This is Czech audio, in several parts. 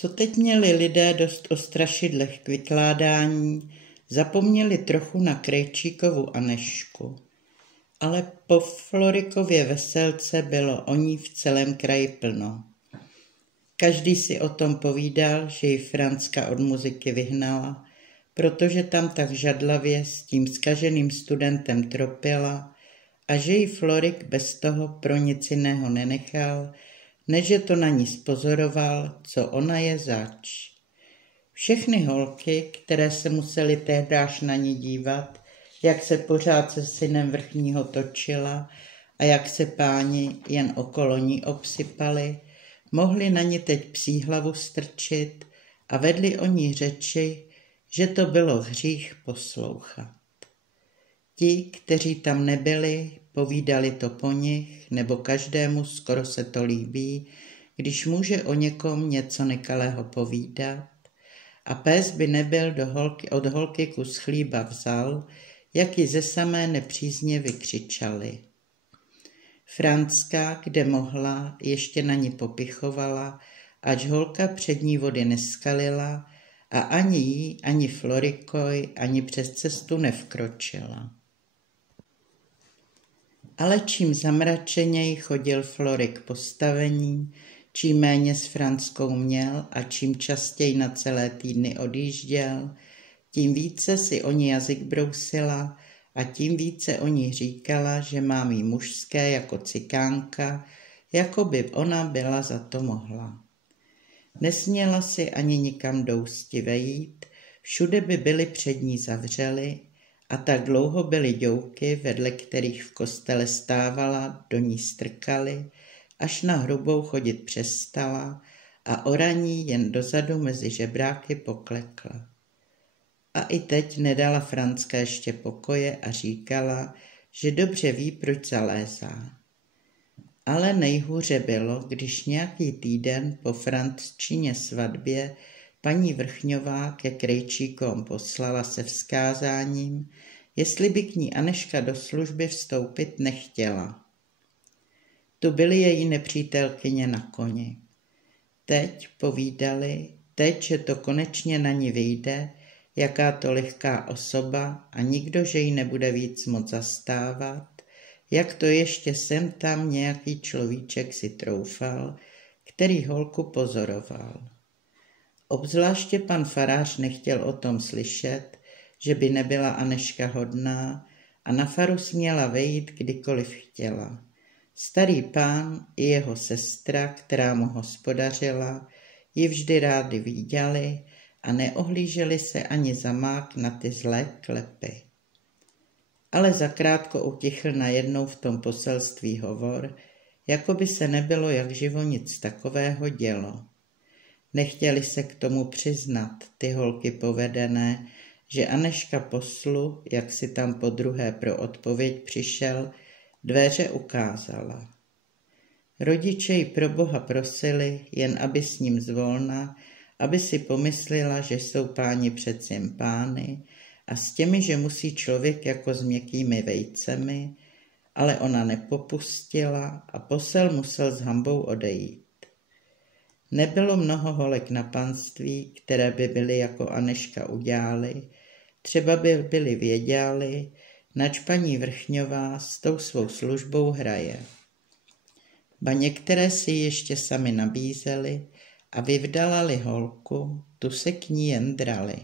Co teď měli lidé dost o strašidlech k vykládání, zapomněli trochu na Krejčíkovu Anežku. Ale po Florikově veselce bylo o ní v celém kraji plno. Každý si o tom povídal, že ji Franzka od muziky vyhnala, protože tam tak žadlavě s tím zkaženým studentem tropila a že ji Florik bez toho pro nic jiného nenechal, než že to na ní spozoroval, co ona je zač. Všechny holky, které se musely tehdáž na ní dívat, jak se pořád se synem vrchního točila a jak se páni jen okolo ní obsypali, mohli na ní teď psí hlavu strčit a vedli o ní řeči, že to bylo hřích poslouchat. Ti, kteří tam nebyli, povídali to po nich, nebo každému skoro se to líbí, když může o někom něco nekalého povídat, a pes by nebyl od holky kus chlíba vzal, jak ji ze samé nepřízně vykřičali. Franzka, kde mohla, ještě na ní popichovala, ač holka před ní vody neskalila a ani jí, ani Florikoj, ani přes cestu nevkročila. Ale čím zamračeněji chodil Florik postavení, čím méně s Franzkou měl a čím častěji na celé týdny odjížděl, tím více si o ní jazyk brousila a tím více o ní říkala, že má mít mužské jako cikánka, jako by ona byla za to mohla. Nesměla si ani nikam dousti vejít, všude by byly před ní zavřely a tak dlouho byly ďouky, vedle kterých v kostele stávala, do ní strkaly, až na hrubou chodit přestala a o raní jen dozadu mezi žebráky poklekla. A i teď nedala Franzka ještě pokoje a říkala, že dobře ví, proč zalézá. Ale nejhůře bylo, když nějaký týden po Franzčině svatbě paní Vrchňová ke Krejčíkům poslala se vzkázáním, jestli by k ní Anežka do služby vstoupit nechtěla. Tu byly její nepřítelkyně na koni. Teď povídali, že to konečně na ní vyjde, jaká to lehká osoba a nikdo, že ji nebude víc moc zastávat, jak to ještě sem tam nějaký človíček si troufal, který holku pozoroval. Obzvláště pan farář nechtěl o tom slyšet, že by nebyla Anežka hodná a na faru směla vejít kdykoliv chtěla. Starý pán i jeho sestra, která mu hospodařila, ji vždy rádi viděli a neohlíželi se ani za mák na ty zlé klepy. Ale zakrátko utichl najednou v tom poselství hovor, jako by se nebylo jak živo nic takového dělo. Nechtěli se k tomu přiznat, ty holky povedené, že Anežka poslu, jak si tam podruhé pro odpověď přišel, dveře ukázala. Rodiče ji pro Boha prosili, jen aby s ním zvolna, aby si pomyslela, že jsou páni přeci jen pány a s těmi, že musí člověk jako s měkkými vejcemi, ale ona nepopustila a posel musel s hanbou odejít. Nebylo mnoho holek na panství, které by byly jako Anežka udělali, třeba by byly věděli, nač paní Vrchňová s tou svou službou hraje. Ba některé si ještě sami nabízely a vyvdala-li holku, tu se k ní jen drali.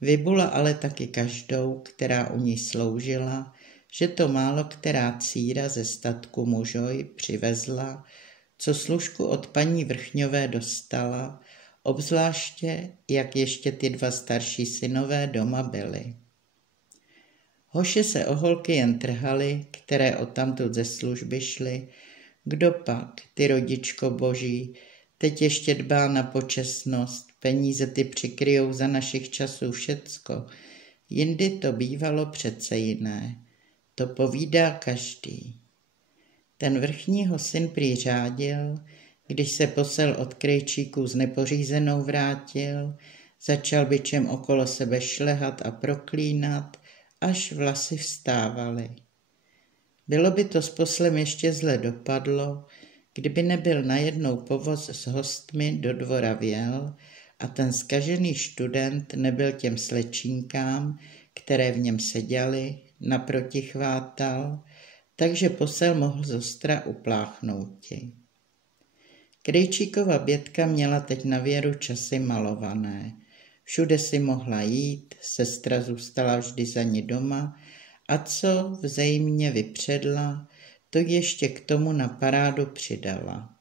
Vybula ale taky každou, která u ní sloužila, že to málo která círa ze statku mužoj přivezla, co služku od paní Vrchňové dostala, obzvláště jak ještě ty dva starší synové doma byli. Hoši se o holky jen trhali, které odtamtud ze služby šly, kdo pak, ty rodičko boží, teď ještě dbá na počestnost, peníze ty přikryjou za našich časů všecko, jindy to bývalo přece jiné, to povídá každý. Ten vrchního syn prý řádil, když se posel od Krejčíků s nepořízenou vrátil, začal bičem okolo sebe šlehat a proklínat, až vlasy vstávaly. Bylo by to s poslem ještě zle dopadlo, kdyby nebyl najednou povoz s hostmi do dvora vjel a ten zkažený student nebyl těm slečínkám, které v něm seděly, naproti chvátal, takže posel mohl zostra upláchnouti. Krejčíkova Bětka měla teď na Věru časy malované. Všude si mohla jít, sestra zůstala vždy za ní doma a co vzájemně vypředla, to ještě k tomu na parádu přidala.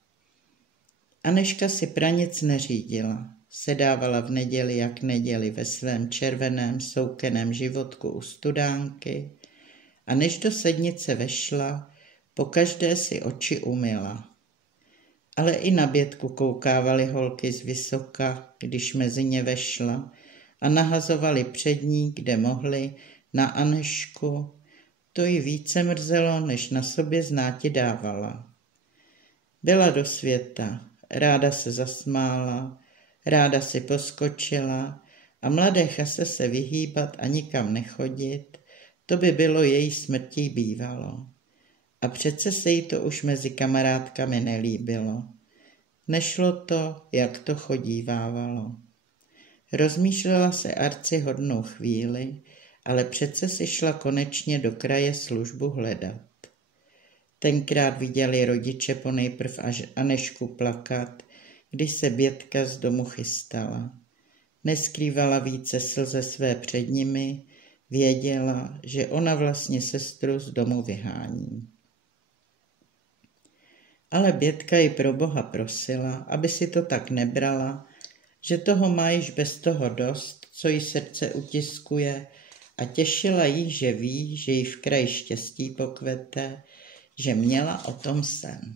Anežka si pranic neřídila, sedávala v neděli jak neděli ve svém červeném soukeném životku u studánky a než do sednice vešla, pokaždé si oči umyla. Ale i na Bětku koukávaly holky z vysoka, když mezi ně vešla a nahazovali před ní, kde mohli, na Anežku. To jí více mrzelo, než na sobě znáti dávala. Byla do světa, ráda se zasmála, ráda si poskočila a mladé chase se vyhýbat a nikam nechodit, to by bylo její smrtí bývalo. A přece se jí to už mezi kamarádkami nelíbilo. Nešlo to, jak to chodívávalo. Rozmýšlela se Arci hodnou chvíli, ale přece si šla konečně do kraje službu hledat. Tenkrát viděli rodiče ponejprv až Anežku plakat, když se Bětka z domu chystala. Neskrývala více slze své před nimi, věděla, že ona vlastně sestru z domu vyhání. Ale Bětka ji pro Boha prosila, aby si to tak nebrala, že toho má již bez toho dost, co jí srdce utiskuje, a těšila jí, že ví, že jí v kraji štěstí pokvete, že měla o tom sen.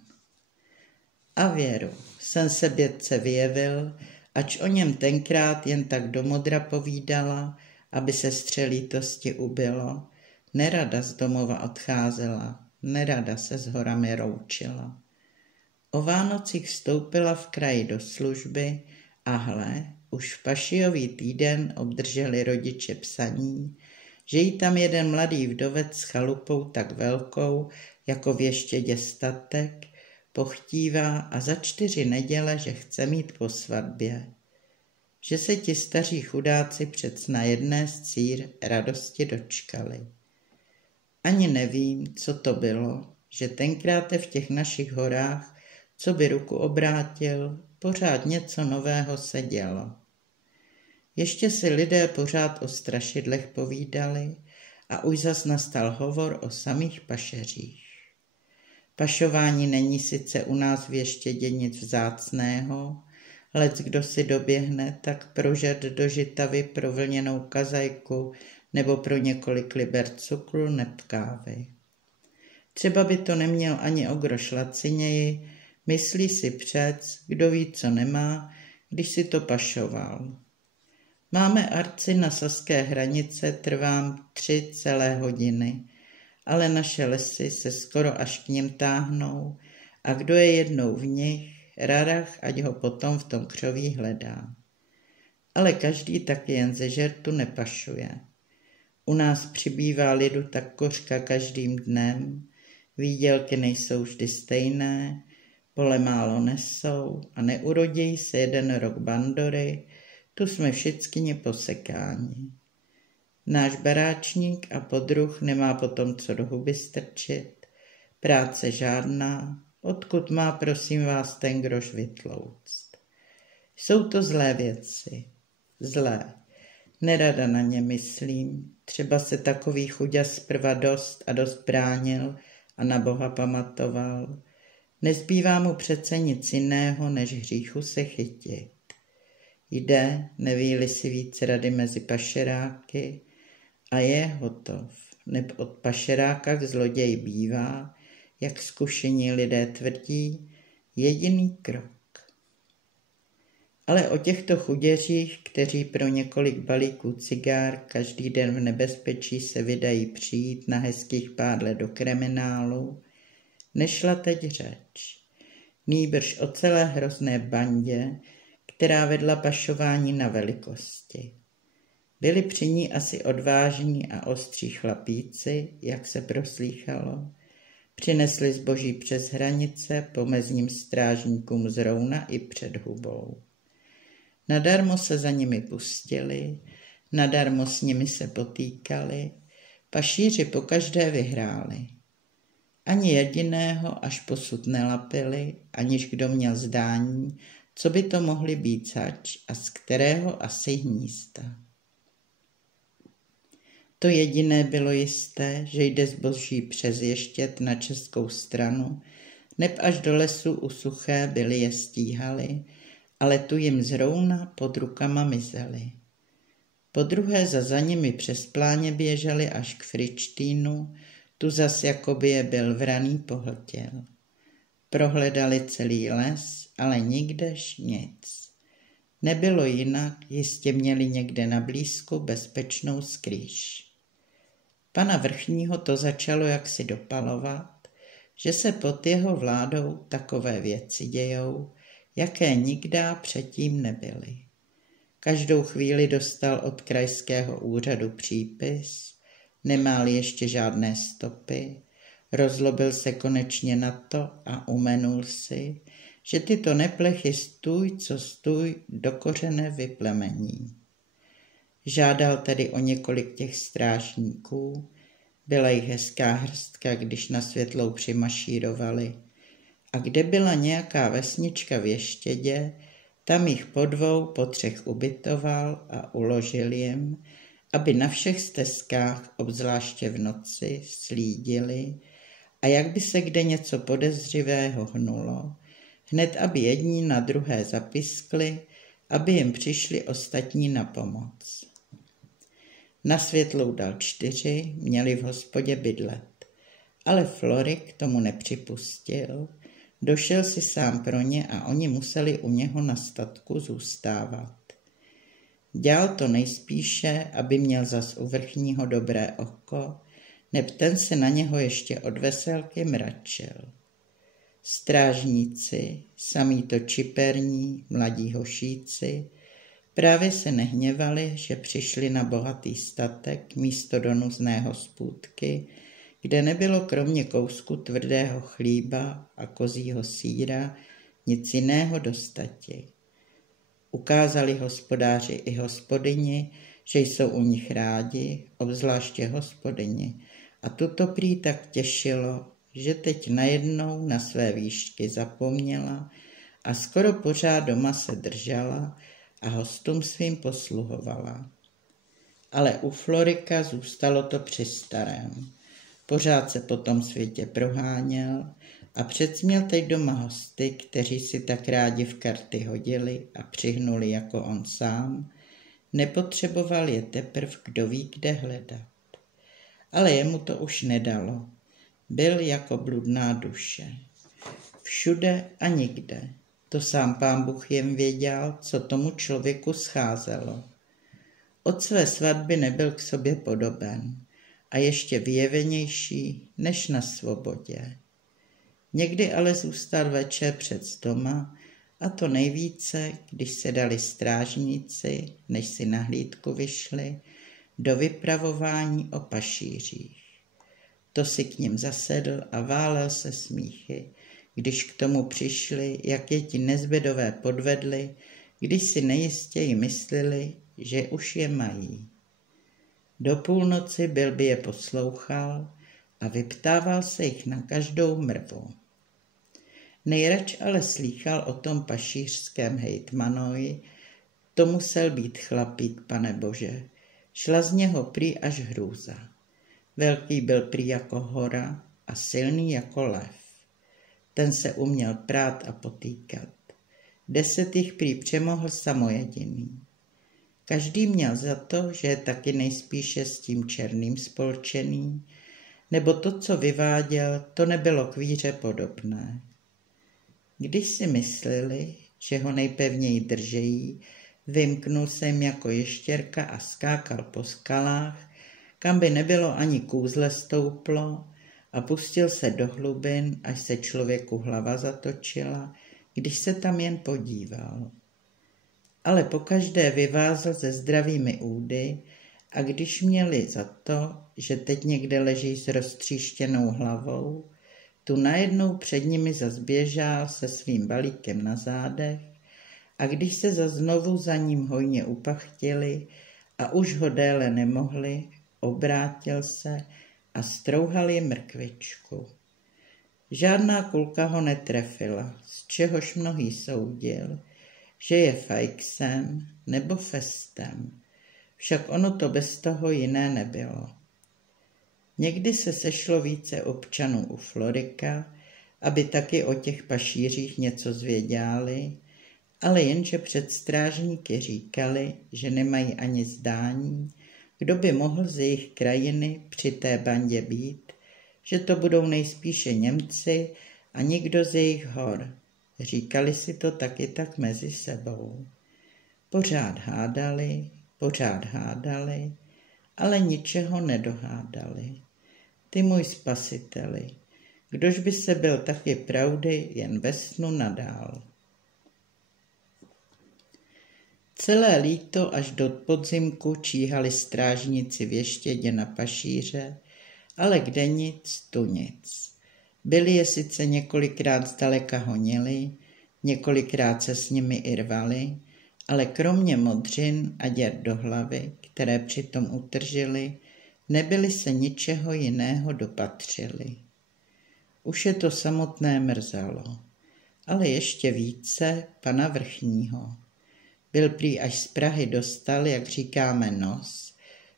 A Věru, sen se Bětce vyjevil, ač o něm tenkrát jen tak do modra povídala, aby se střelítosti ubylo, nerada z domova odcházela, nerada se s horami roučila. O Vánocích vstoupila v kraji do služby a hle, už v Pašijový týden obdrželi rodiče psaní, že jí tam jeden mladý vdovec s chalupou tak velkou, jako v Ještědě statek, pochtívá a za 4 neděle, že chce mít po svatbě. Že se ti staří chudáci přec na jedné z cír radosti dočkali. Ani nevím, co to bylo, že tenkrát v těch našich horách, co by ruku obrátil, pořád něco nového se dělo. Ještě si lidé pořád o strašidlech povídali a už zas nastal hovor o samých pašeřích. Pašování není sice u nás v Ještědě nic vzácného, lec kdo si doběhne, tak prožet do žitavy pro vlněnou kazajku nebo pro několik liber cukru neb kávy. Třeba by to neměl ani o groš laciněji, myslí si přec, kdo ví, co nemá, když si to pašoval. Máme Arci na saské hranice, trvám 3 celé hodiny, ale naše lesy se skoro až k nim táhnou a kdo je jednou v nich, rarach, ať ho potom v tom křoví hledá. Ale každý taky jen ze žertu nepašuje. U nás přibývá lidu tak kořka každým dnem, výdělky nejsou vždy stejné, pole málo nesou a neurodějí se jeden rok bandory, tu jsme všichni posekáni. Náš baráčník a podruh nemá potom co do huby strčit, práce žádná, odkud má, prosím vás, ten groš vytlouct. Jsou to zlé věci, zlé, nerada na ně myslím, třeba se takový chuďas zprva dost a dost bránil a na Boha pamatoval, nezbývá mu přece nic jiného, než hříchu se chytit. Jde, neví-li si víc rady mezi pašeráky a je hotov, neb od pašeráka zloděj bývá, jak zkušení lidé tvrdí, jediný krok. Ale o těchto chuděřích, kteří pro několik balíků cigár každý den v nebezpečí se vydají přijít na hezkých pádle do kriminálu, nešla teď řeč. Nýbrž o celé hrozné bandě, která vedla pašování na velikosti. Byli při ní asi odvážní a ostří chlapíci, jak se proslýchalo, Přinesli zboží přes hranice pomezním strážníkům z Rouna i před hubou. Nadarmo se za nimi pustili, nadarmo s nimi se potýkali, pašíři pokaždé vyhráli. Ani jediného až posud nelapili, aniž kdo měl zdání, co by to mohli být zač a z kterého asi hnízda. To jediné bylo jisté, že jde zboží přes Ještěd na českou stranu, neb až do lesu u Suché byli je stíhali, ale tu jim z Rouna pod rukama mizeli. Podruhé za nimi přes pláně běželi až k Fričtínu, tu zas jakoby je byl vraný pohltěl. Prohledali celý les, ale nikdež nic. Nebylo jinak, jistě měli někde na blízku bezpečnou skrýš. Pana vrchního to začalo jaksi dopalovat, že se pod jeho vládou takové věci dějou, jaké nikdy předtím nebyly. Každou chvíli dostal od krajského úřadu přípis, nemá-li ještě žádné stopy, rozlobil se konečně na to a umenul si, že tyto neplechy stůj, co stůj, do kořene vyplemení. Žádal tedy o několik těch strážníků, byla jich hezká hrstka, když na Světlou přimašírovali, a kde byla nějaká vesnička v Ještědě, tam jich po 2, po 3 ubytoval a uložil jim, aby na všech stezkách, obzvláště v noci, slídili a jak by se kde něco podezřivého hnulo, hned aby jedni na druhé zapiskli, aby jim přišli ostatní na pomoc. Na Světlou dal 4, měli v hospodě bydlet, ale Florik tomu nepřipustil, došel si sám pro ně a oni museli u něho na statku zůstávat. Dělal to nejspíše, aby měl zas u vrchního dobré oko, neb ten se na něho ještě od veselky mračil. Strážníci, samí to čiperní, mladí hošíci, právě se nehněvali, že přišli na bohatý statek místo do nuzné hospůdky, kde nebylo kromě kousku tvrdého chlíba a kozího sýra nic jiného dostati. Ukázali hospodáři i hospodyni, že jsou u nich rádi, obzvláště hospodyni, a tuto prý tak těšilo, že teď najednou na své výšky zapomněla a skoro pořád doma se držela a hostům svým posluhovala. Ale u Florika zůstalo to při starém. Pořád se po tom světě proháněl a předsměl teď doma hosty, kteří si tak rádi v karty hodili a přihnuli jako on sám, nepotřeboval je teprv kdo ví kde hledat. Ale jemu to už nedalo. Byl jako bludná duše. Všude a nikde. To sám Pán Bůh jen věděl, co tomu člověku scházelo. Od své svatby nebyl k sobě podoben a ještě vyjevenější než na svobodě. Někdy ale zůstal večer před doma, a to nejvíce, když se dali strážníci, než si na hlídku vyšli, do vypravování o pašířích. To si k nim zasedl a válel se smíchy, když k tomu přišli, jak je ti nezbedové podvedli, když si nejistěji mysleli, že už je mají. Do půlnoci byl by je poslouchal a vyptával se jich na každou mrvu. Nejrač ale slýchal o tom pašířském hejtmanovi, to musel být chlapík, pane Bože, šla z něho prý až hrůza. Velký byl prý jako hora a silný jako lev. Ten se uměl prát a potýkat. 10 jich prý přemohl samojediný. Každý měl za to, že je taky nejspíše s tím černým spolčený, nebo to, co vyváděl, to nebylo k víře podobné. Když si mysleli, že ho nejpevněji držejí, vymknul se jim jako ještěrka a skákal po skalách, kam by nebylo ani kůzle stouplo, a pustil se do hlubin, až se člověku hlava zatočila, když se tam jen podíval. Ale pokaždé vyvázl se zdravými údy a když měli za to, že teď někde leží s roztříštěnou hlavou, tu najednou před nimi zas běžál se svým balíkem na zádech a když se zas znovu za ním hojně upachtili a už ho déle nemohli, obrátil se a strouhal jim mrkvičku. Žádná kulka ho netrefila, z čehož mnohý soudil, že je fajksem nebo festem, však ono to bez toho jiné nebylo. Někdy se sešlo více občanů u Florika, aby taky o těch pašířích něco zvěděli, ale jenže před strážníky říkali, že nemají ani zdání, kdo by mohl z jejich krajiny při té bandě být, že to budou nejspíše Němci a nikdo z jejich hor. Říkali si to taky tak mezi sebou. Pořád hádali, ale ničeho nedohádali. Ty můj spasiteli, kdož by se byl taky pravdy jen ve snu nadál. Celé léto až do podzimku číhali strážníci věštědě na pašíře, ale kde nic, tu nic. Byli je sice několikrát zdaleka honili, několikrát se s nimi i rvali, ale kromě modřin a děr do hlavy, které přitom utržili, nebyli se ničeho jiného dopatřili. Už je to samotné mrzelo, ale ještě více pana Vrchního. Byl prý až z Prahy dostal, jak říkáme, nos,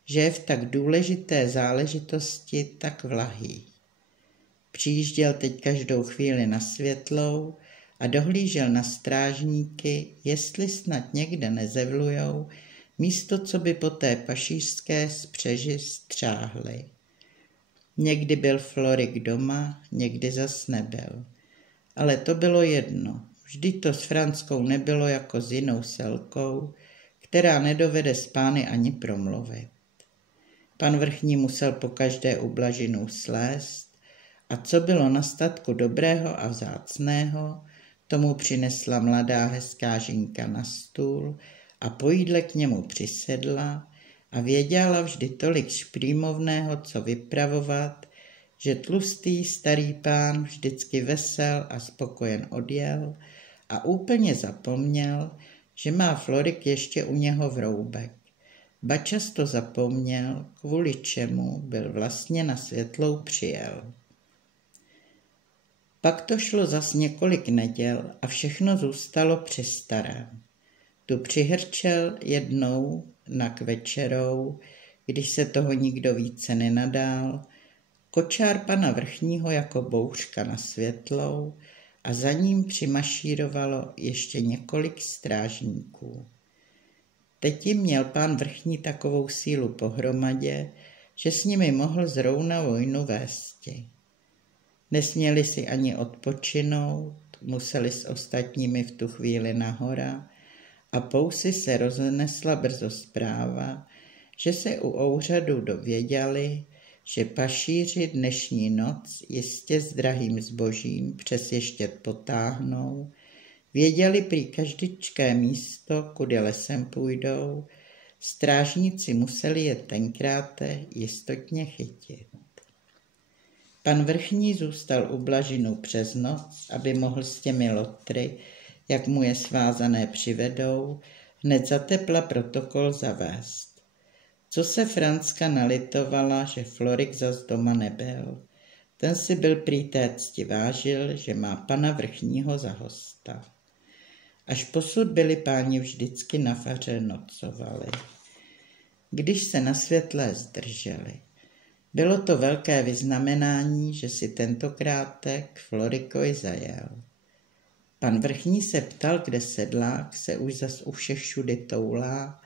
že je v tak důležité záležitosti tak vlahý. Přijížděl teď každou chvíli na Světlou a dohlížel na strážníky, jestli snad někde nezevlujou, místo co by po té pašířské spřeži střáhli. Někdy byl Florik doma, někdy zas nebyl. Ale to bylo jedno, vždyť to s Franskou nebylo jako s jinou Selkou, která nedovede s pány ani promluvit. Pan Vrchní musel pokaždé u Blažinů slézt a co bylo na statku dobrého a vzácného, tomu přinesla mladá hezká žinka na stůl a po jídle k němu přisedla a věděla vždy tolik šprýmovného, co vypravovat, že tlustý starý pán vždycky vesel a spokojen odjel a úplně zapomněl, že má Florik ještě u něho vroubek. Ba často zapomněl, kvůli čemu byl vlastně na Světlou přijel. Pak to šlo zas několik neděl a všechno zůstalo při starém. Tu přihrčel jednou na kvečerou, když se toho nikdo více nenadál, kočár pana Vrchního jako bouřka na Světlou a za ním přimašírovalo ještě několik strážníků. Teď jim měl pán Vrchní takovou sílu pohromadě, že s nimi mohl zrovna vojnu vésti. Nesměli si ani odpočinout, museli s ostatními v tu chvíli nahora a pousy se roznesla brzo zpráva, že se u úřadu dověděli, že pašíři dnešní noc jistě s drahým zbožím přes Ještěd potáhnou, věděli prý každičké místo, kudy lesem půjdou, strážníci museli je tenkrát jistotně chytit. Pan Vrchní zůstal u Blažinů přes noc, aby mohl s těmi lotry, jak mu je svázané přivedou, hned za tepla protokol zavést. Co se Franska nalitovala, že Florik zas doma nebyl. Ten si byl prý té cti vážil, že má pana Vrchního za hosta. Až posud byli páni vždycky na faře nocovali. Když se na Světlé zdrželi. Bylo to velké vyznamenání, že si tentokrát k Florikovi zajel. Pan Vrchní se ptal, kde sedlák se už zas u všech všudy toulá,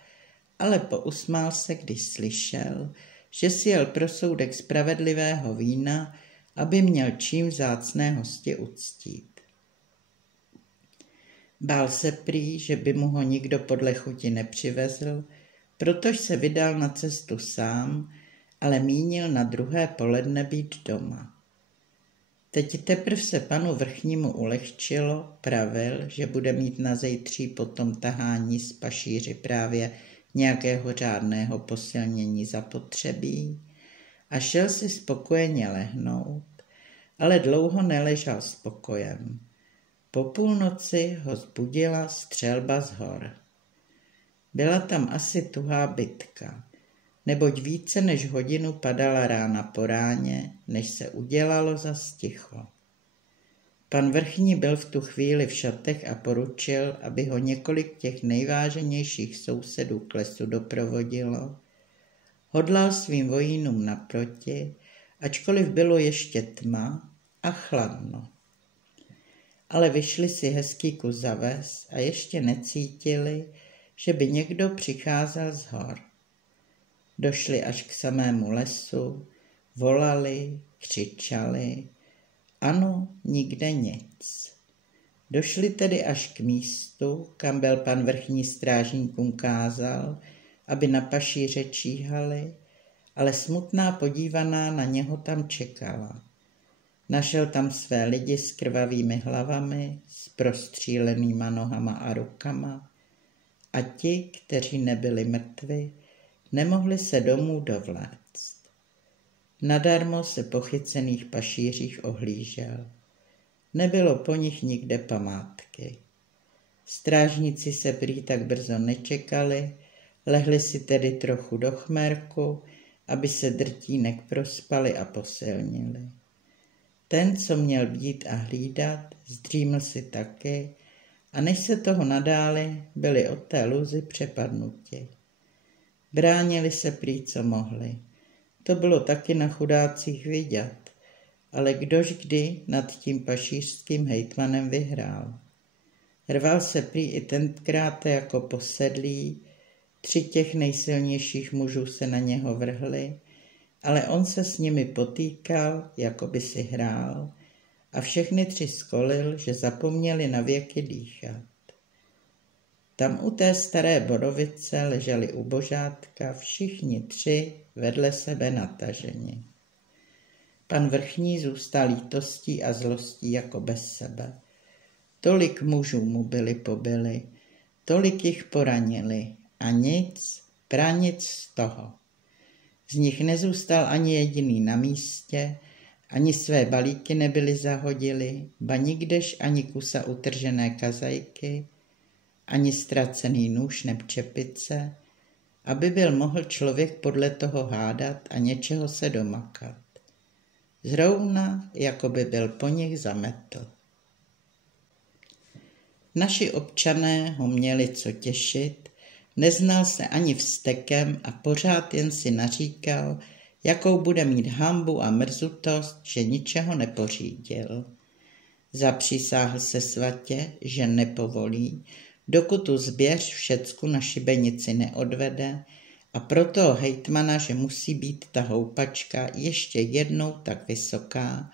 ale pousmál se, když slyšel, že si jel pro soudek spravedlivého vína, aby měl čím vzácné hosti uctít. Bál se prý, že by mu ho nikdo podle chuti nepřivezl, protože se vydal na cestu sám, ale mínil na druhé poledne být doma. Teď teprv se panu Vrchnímu ulehčilo, pravil, že bude mít na zejtří po tom tahání z pašíři právě nějakého řádného posilnění zapotřebí a šel si spokojeně lehnout ale dlouho neležel s pokojem. Po půlnoci ho zbudila střelba z hor. Byla tam asi tuhá bitka, neboť více než hodinu padala rána po ráně, než se udělalo zas ticho. Pan vrchní byl v tu chvíli v šatech a poručil, aby ho několik těch nejváženějších sousedů k lesu doprovodilo. Hodlal svým vojínům naproti, ačkoliv bylo ještě tma a chladno. Ale vyšli si hezký kus za ves a ještě necítili, že by někdo přicházel z hor. Došli až k samému lesu, volali, křičali, ano, nikde nic. Došli tedy až k místu, kam byl pan vrchní strážníkům kázal, aby na pašíře číhali, ale smutná podívaná na něho tam čekala. Našel tam své lidi s krvavými hlavami, s prostřílenýma nohama a rukama a ti, kteří nebyli mrtvi, nemohli se domů dovléct. Nadarmo se po chycených pašířích ohlížel. Nebylo po nich nikde památky. Strážníci se prý tak brzo nečekali, lehli si tedy trochu do chmérku, aby se drtínek prospali a posilnili. Ten, co měl být a hlídat, zdříml si taky a než se toho nadáli, byli od té luzy přepadnuti. Bránili se prý, co mohli. To bylo taky na chudácích vidět, ale kdož kdy nad tím pašířským hejtmanem vyhrál. Rval se prý i tenkrát jako posedlý, 3 těch nejsilnějších mužů se na něho vrhli, ale on se s nimi potýkal, jako by si hrál, a všechny 3 skolil, že zapomněli na věky dýchat. Tam u té staré borovice leželi ubožátka všichni 3 vedle sebe nataženi. Pan vrchní zůstal lítostí a zlostí jako bez sebe. Tolik mužů mu byli pobyli, tolik jich poranili a nic, pranic z toho. Z nich nezůstal ani jediný na místě, ani své balíky nebyli zahodili, ba nikdež ani kusa utržené kazajky, ani ztracený nůž neb čepice, aby byl mohl člověk podle toho hádat a něčeho se domakat. Zrovna, jako by byl po nich zametl. Naši občané ho měli co těšit, neznal se ani vztekem a pořád jen si naříkal, jakou bude mít hanbu a mrzutost, že ničeho nepořídil. Zapřísáhl se svatě, že nepovolí, dokud tu zběř všecku na šibenici neodvede, a proto hejtmana, že musí být ta houpačka ještě jednou tak vysoká,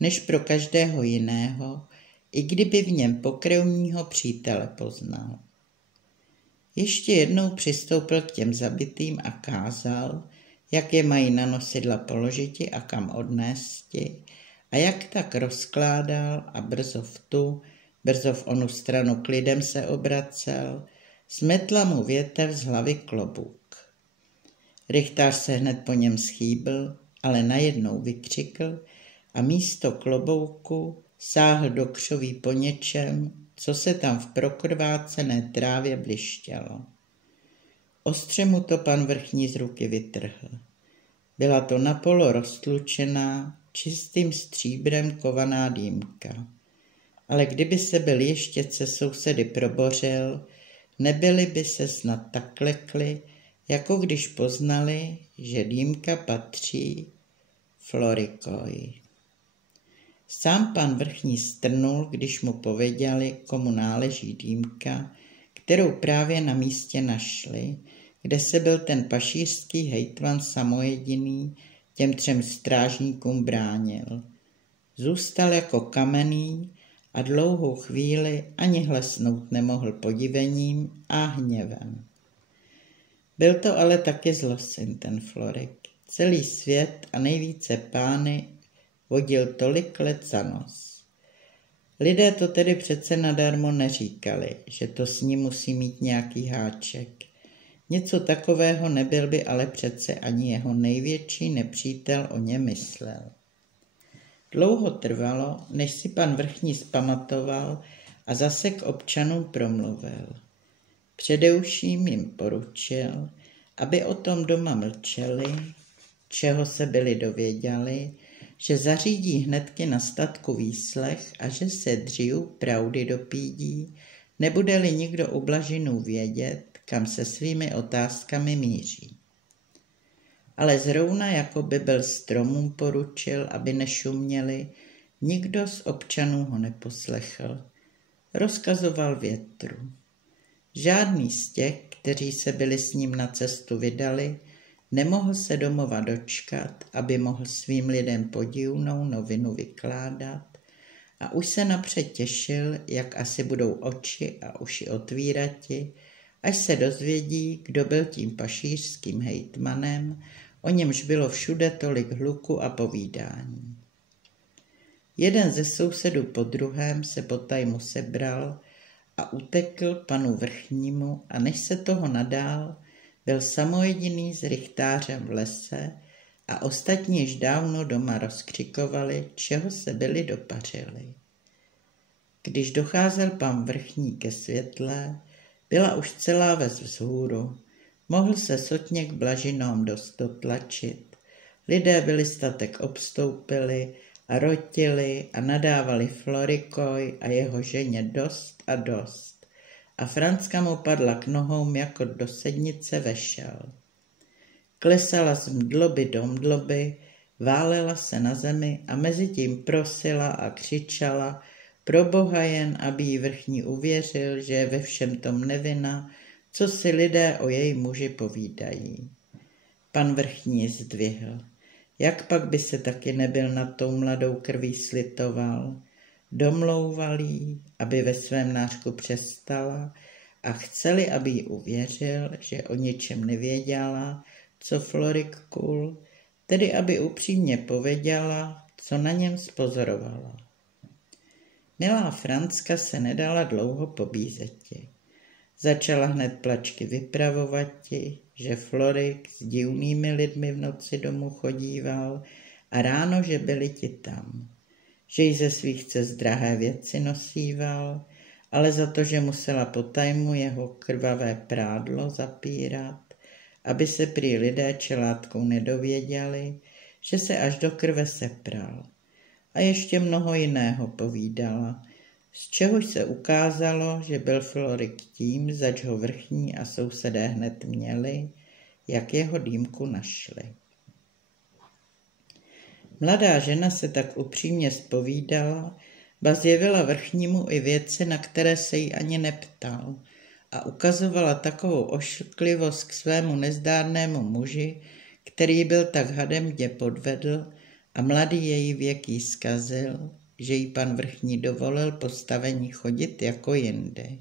než pro každého jiného, i kdyby v něm pokrevního přítele poznal. Ještě jednou přistoupil k těm zabitým a kázal, jak je mají na nosidla položiti a kam odnésti, a jak tak rozkládal a brzo v tu, brzo v onu stranu k lidem se obracel, smetla mu větev z hlavy klobouk. Rychtář se hned po něm schýbl, ale najednou vykřikl a místo klobouku sáhl do křoví po něčem, co se tam v prokrvácené trávě blištělo. Ostře mu to pan vrchní z ruky vytrhl. Byla to napolo roztlučená, čistým stříbrem kovaná dýmka. Ale kdyby se byl ještě se sousedy probořil, nebyli by se snad tak lekli, jako když poznali, že dýmka patří Florikovi. Sám pan vrchní strnul, když mu pověděli, komu náleží dýmka, kterou právě na místě našli, kde se byl ten pašířský hejtman samojediný těm 3 strážníkům bránil. Zůstal jako kamenný a dlouhou chvíli ani hlesnout nemohl podivením a hněvem. Byl to ale taky zlosin ten Florik. Celý svět a nejvíce pány vodil tolik let za nos. Lidé to tedy přece nadarmo neříkali, že to s ním musí mít nějaký háček. Něco takového nebyl by ale přece ani jeho největší nepřítel o ně myslel. Dlouho trvalo, než si pan vrchní zpamatoval a zase k občanům promluvil. Především jim poručil, aby o tom doma mlčeli, čeho se byli dověděli, že zařídí hnedky na statku výslech a že se dřiju pravdy dopídí, nebude-li nikdo u Blažinů vědět, kam se svými otázkami míří. Ale zrovna jako by byl stromům poručil, aby nešuměli, nikdo z občanů ho neposlechl. Rozkazoval větru. Žádný z těch, kteří se byli s ním na cestu vydali, nemohl se domova dočkat, aby mohl svým lidem podivnou novinu vykládat, a už se napřed těšil, jak asi budou oči a uši otvírati, až se dozvědí, kdo byl tím pašířským hejtmanem, o němž bylo všude tolik hluku a povídání. Jeden ze sousedů po druhém se potajmu sebral a utekl panu vrchnímu, a než se toho nadál, byl samojediný s rychtářem v lese a ostatní již dávno doma rozkřikovali, čeho se byli dopařili. Když docházel pan vrchní ke světle, byla už celá ves vzhůru, mohl se sotně k Blažinům dost dotlačit. Lidé byli statek obstoupili a rotili a nadávali Florikoj a jeho ženě dost a dost. A Franzka mu padla k nohou, jako do sednice vešel. Klesala z mdloby do mdloby, válela se na zemi a mezitím prosila a křičala, pro Boha jen, aby jí vrchní uvěřil, že je ve všem tom nevina, co si lidé o její muži povídají. Pan vrchní zdvihl. Jak pak by se taky nebyl nad tou mladou krví slitoval? Domlouval jí, aby ve svém nářku přestala, a chceli, aby jí uvěřil, že o ničem nevěděla, co Florik kul, tedy aby upřímně pověděla, co na něm spozorovala. Milá Franzka se nedala dlouho pobízeti. Začala hned plačky vypravovati, že Florik s divnými lidmi v noci domů chodíval a ráno, že byli ti tam. Že jí ze svých cest drahé věci nosíval, ale za to, že musela potajmu jeho krvavé prádlo zapírat, aby se prý lidé čelátkou nedověděli, že se až do krve sepral. A ještě mnoho jiného povídala, z čehož se ukázalo, že byl Florik tím, zač ho vrchní a sousedé hned měli, jak jeho dýmku našli. Mladá žena se tak upřímně zpovídala, ba zjevila vrchnímu i věci, na které se jí ani neptal, a ukazovala takovou ošklivost k svému nezdárnému muži, který byl tak hademdě podvedl a mladý její věk jí zkazil, že jí pan vrchní dovolil postavení chodit jako jindy.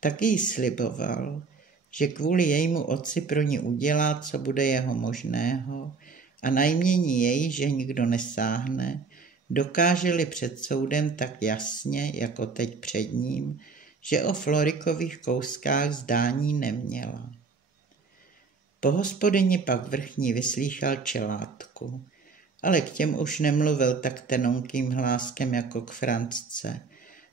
Taky jí sliboval, že kvůli jejímu otci pro ní udělá, co bude jeho možného, a najmění její, že nikdo nesáhne, dokáže-li před soudem tak jasně, jako teď před ním, že o Florikových kouskách zdání neměla. Po hospodyni pak vrchní vyslýchal čelátku, ale k těm už nemluvil tak tenonkým hláskem jako k Franzce.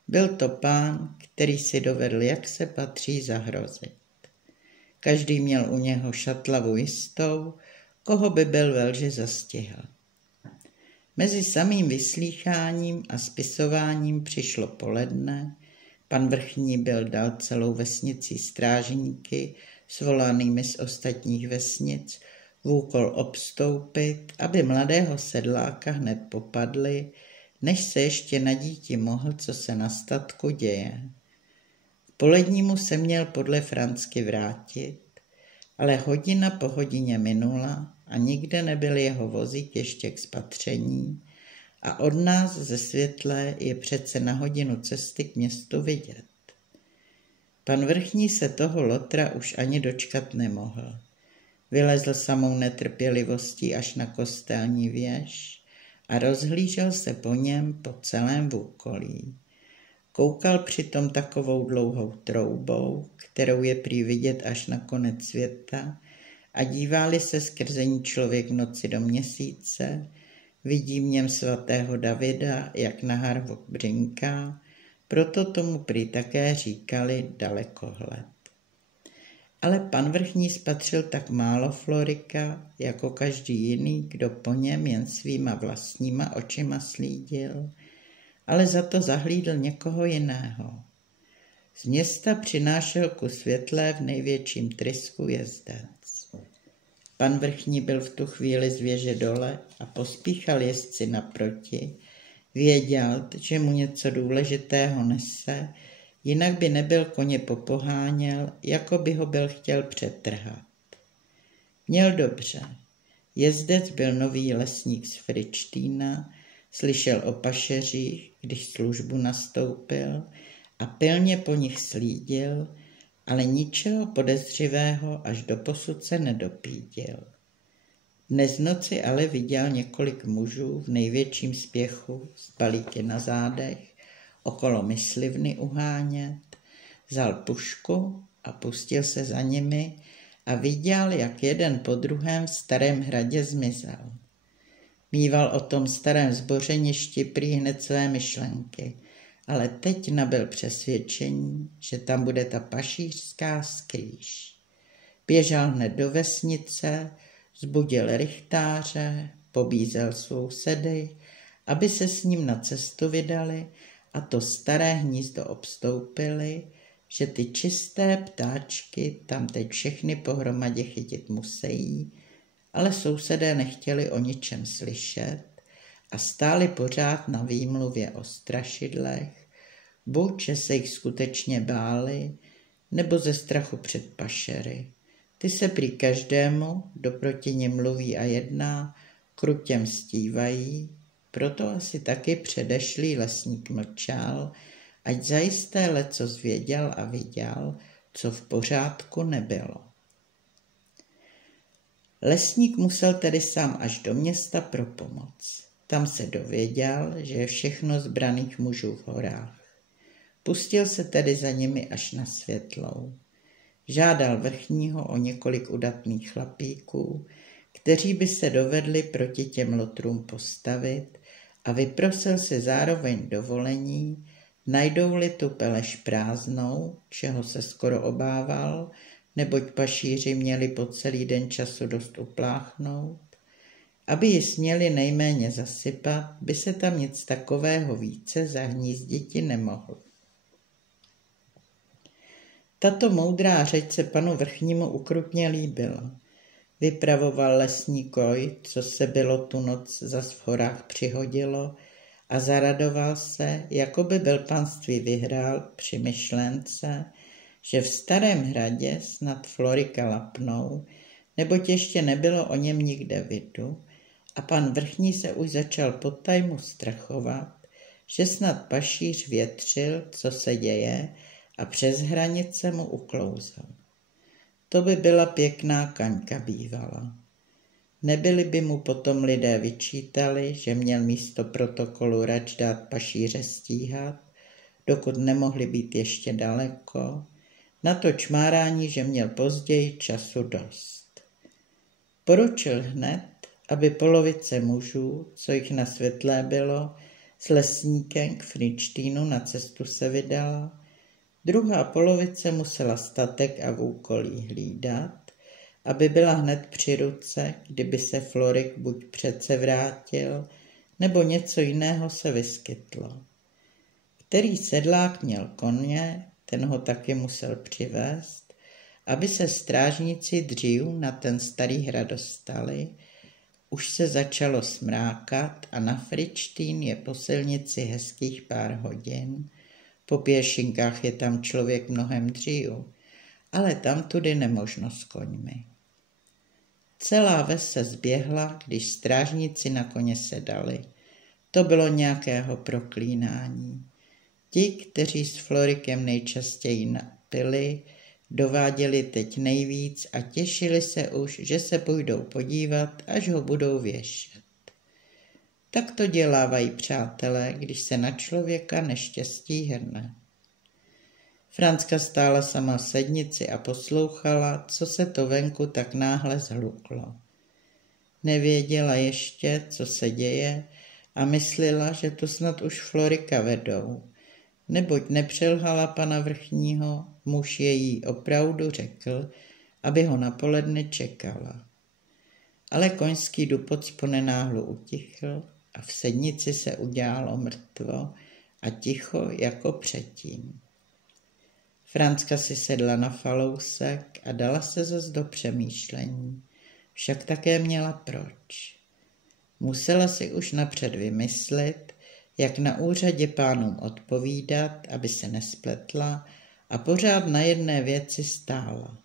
Byl to pán, který si dovedl, jak se patří, zahrozit. Každý měl u něho šatlavu jistou, koho by byl ve lži zastihl. Mezi samým vyslýcháním a spisováním přišlo poledne, pan vrchní byl dal celou vesnicí strážníky, svolanými z ostatních vesnic, v úkol obstoupit, aby mladého sedláka hned popadli, než se ještě nadíti mohl, co se na statku děje. K polednímu se měl podle Franzky vrátit, ale hodina po hodině minula a nikde nebyl jeho vozík ještě k spatření a od nás ze Světlé je přece na hodinu cesty k městu vidět. Pan vrchní se toho lotra už ani dočkat nemohl. Vylezl samou netrpělivostí až na kostelní věž a rozhlížel se po něm po celém úkolí. Koukal přitom takovou dlouhou troubou, kterou je prý vidět až na konec světa, a dívá-li se skrze ní člověk v noci do měsíce, Vidí v něm svatého Davida, jak na harvu břinká, proto tomu prý také říkali dalekohled. Ale pan vrchní spatřil tak málo Florika, jako každý jiný, kdo po něm jen svýma vlastníma očima slídil, ale za to zahlídl někoho jiného. Z města přinášel ku světlé v největším trysku jezdec. Pan vrchní byl v tu chvíli z věže dole a pospíchal jezdci naproti. Věděl, že mu něco důležitého nese, jinak by nebyl koně popoháněl, jako by ho byl chtěl přetrhat. Měl dobře. Jezdec byl nový lesník z Fridštýna, slyšel o pašeřích, když službu nastoupil a pilně po nich slídil, ale ničeho podezřivého až doposud se nedopídil. Dnes noci ale viděl několik mužů v největším spěchu s balíky na zádech okolo myslivny uhánět, vzal pušku a pustil se za nimi a viděl, jak jeden po druhém v Starém hradě zmizel. Mýval o tom starém zbořeništi prý hned své myšlenky, ale teď nabyl přesvědčení, že tam bude ta pašířská skrýž. Běžel hned do vesnice, zbudil rychtáře, pobízel sousedy, aby se s ním na cestu vydali a to staré hnízdo obstoupili, že ty čisté ptáčky tam teď všechny pohromadě chytit musejí, ale sousedé nechtěli o ničem slyšet a stáli pořád na výmluvě o strašidlech, buď že se jich skutečně báli, nebo ze strachu před pašery. Ty se prý každému, kdo proti nim mluví a jedná, krutě mstívají, proto asi taky předešlý lesník mlčal, ať zajisté lecos věděl a viděl, co v pořádku nebylo. Lesník musel tedy sám až do města pro pomoc. Tam se dověděl, že je všechno zbraných mužů v horách. Pustil se tedy za nimi až na Světlou. Žádal vrchního o několik udatných chlapíků, kteří by se dovedli proti těm lotrům postavit, a vyprosil si zároveň dovolení, najdou-li tu peleš prázdnou, čeho se skoro obával, neboť pašíři měli po celý den času dost upláchnout, aby ji směli nejméně zasypat, by se tam nic takového více zahnízditi nemohlo. Tato moudrá řeč se panu vrchnímu ukrutně líbila. Vypravoval lesníkoj, co se bylo tu noc zas v horách přihodilo, a zaradoval se, jako by byl panství vyhrál při myšlence, že v Starém hradě snad Florika lapnou, neboť ještě nebylo o něm nikde vidu, a pan vrchní se už začal potajmu strachovat, že snad pašíř větřil, co se děje, a přes hranice mu uklouzl. To by byla pěkná kaňka bývala. Nebyli by mu potom lidé vyčítali, že měl místo protokolu rač dát pašíře stíhat, dokud nemohli být ještě daleko, na to čmárání, že měl později času dost. Poručil hned, aby polovice mužů, co jich na Světlé bylo, s lesníkem k Fridštínu na cestu se vydala, druhá polovice musela statek a v úkolí hlídat, aby byla hned při ruce, kdyby se Florik buď přece vrátil, nebo něco jiného se vyskytlo. Který sedlák měl koně, ten ho taky musel přivést, aby se strážníci dřív na ten starý hrad dostali. Už se začalo smrákat a na Fridštín je po silnici hezkých pár hodin, po pěšinkách je tam člověk mnohem dřív, ale tamtudy nemožno s koňmi. Celá ves se zběhla, když strážníci na koně sedali. To bylo nějakého proklínání. Ti, kteří s Florikem nejčastěji napili, dováděli teď nejvíc a těšili se už, že se půjdou podívat, až ho budou věšet. Tak to dělávají přátelé, když se na člověka neštěstí hrne. Franzka stála sama v sednici a poslouchala, co se to venku tak náhle zhluklo. Nevěděla ještě, co se děje, a myslela, že to snad už Florika vedou. Neboť nepřelhala pana vrchního, muž její opravdu řekl, aby ho na poledne čekala. Ale koňský dupot zponenáhlu utichl a v sednici se udělalo mrtvo a ticho jako předtím. Franzka si sedla na falousek a dala se zas do přemýšlení. Však také měla proč. Musela si už napřed vymyslet, jak na úřadě pánům odpovídat, aby se nespletla a pořád na jedné věci stála.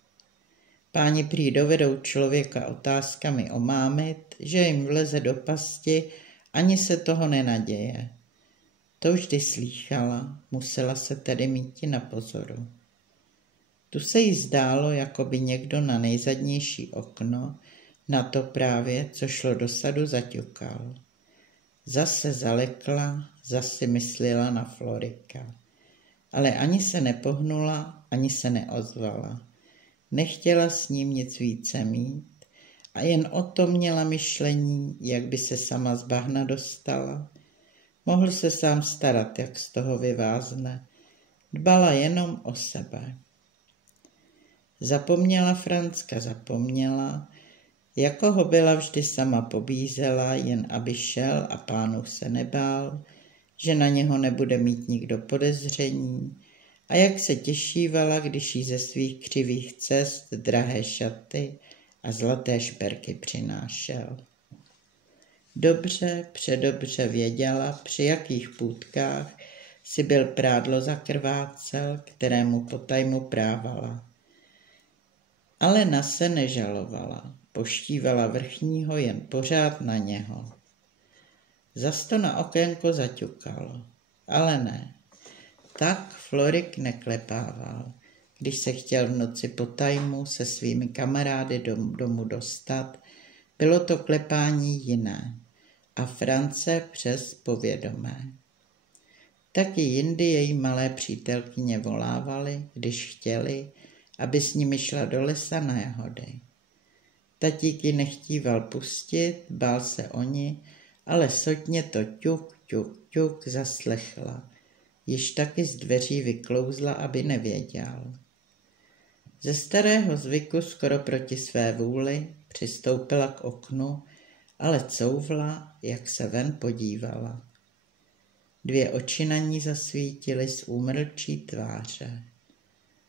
Páni prý dovedou člověka otázkami omámit, že jim vleze do pasti, ani se toho nenaděje. To vždy slýchala, musela se tedy míti na pozoru. Tu se jí zdálo, jako by někdo na nejzadnější okno, na to právě, co šlo do sadu, zaťukal. Zase zalekla, zase myslela na Florika. Ale ani se nepohnula, ani se neozvala. Nechtěla s ním nic více mít a jen o tom měla myšlení, jak by se sama z bahna dostala. Mohl se sám starat, jak z toho vyvázne. Dbala jenom o sebe. Zapomněla Franzka, jako ho byla vždy sama pobízela, jen aby šel a pánů se nebál, že na něho nebude mít nikdo podezření, a jak se těšívala, když jí ze svých křivých cest drahé šaty a zlaté šperky přinášel. Dobře, předobře věděla, při jakých půtkách si byl prádlo zakrvácel, kterému potajmu právala. Ale na se nežalovala, poštívala vrchního jen pořád na něho. Zas to na okénko zaťukalo, ale ne. Tak Florik neklepával, když se chtěl v noci potajmu se svými kamarády domů dostat, bylo to klepání jiné a France přes povědomé. Taky jindy její malé přítelkyně volávaly, když chtěli, aby s nimi šla do lesa na jahody. Tatík ji nechtíval pustit, bál se o ní, ale sotně to ťuk, ťuk, ťuk zaslechla. Již taky z dveří vyklouzla, aby nevěděl. Ze starého zvyku skoro proti své vůli přistoupila k oknu, ale couvla, jak se ven podívala. 2 oči na ní zasvítily z úmrlčí tváře.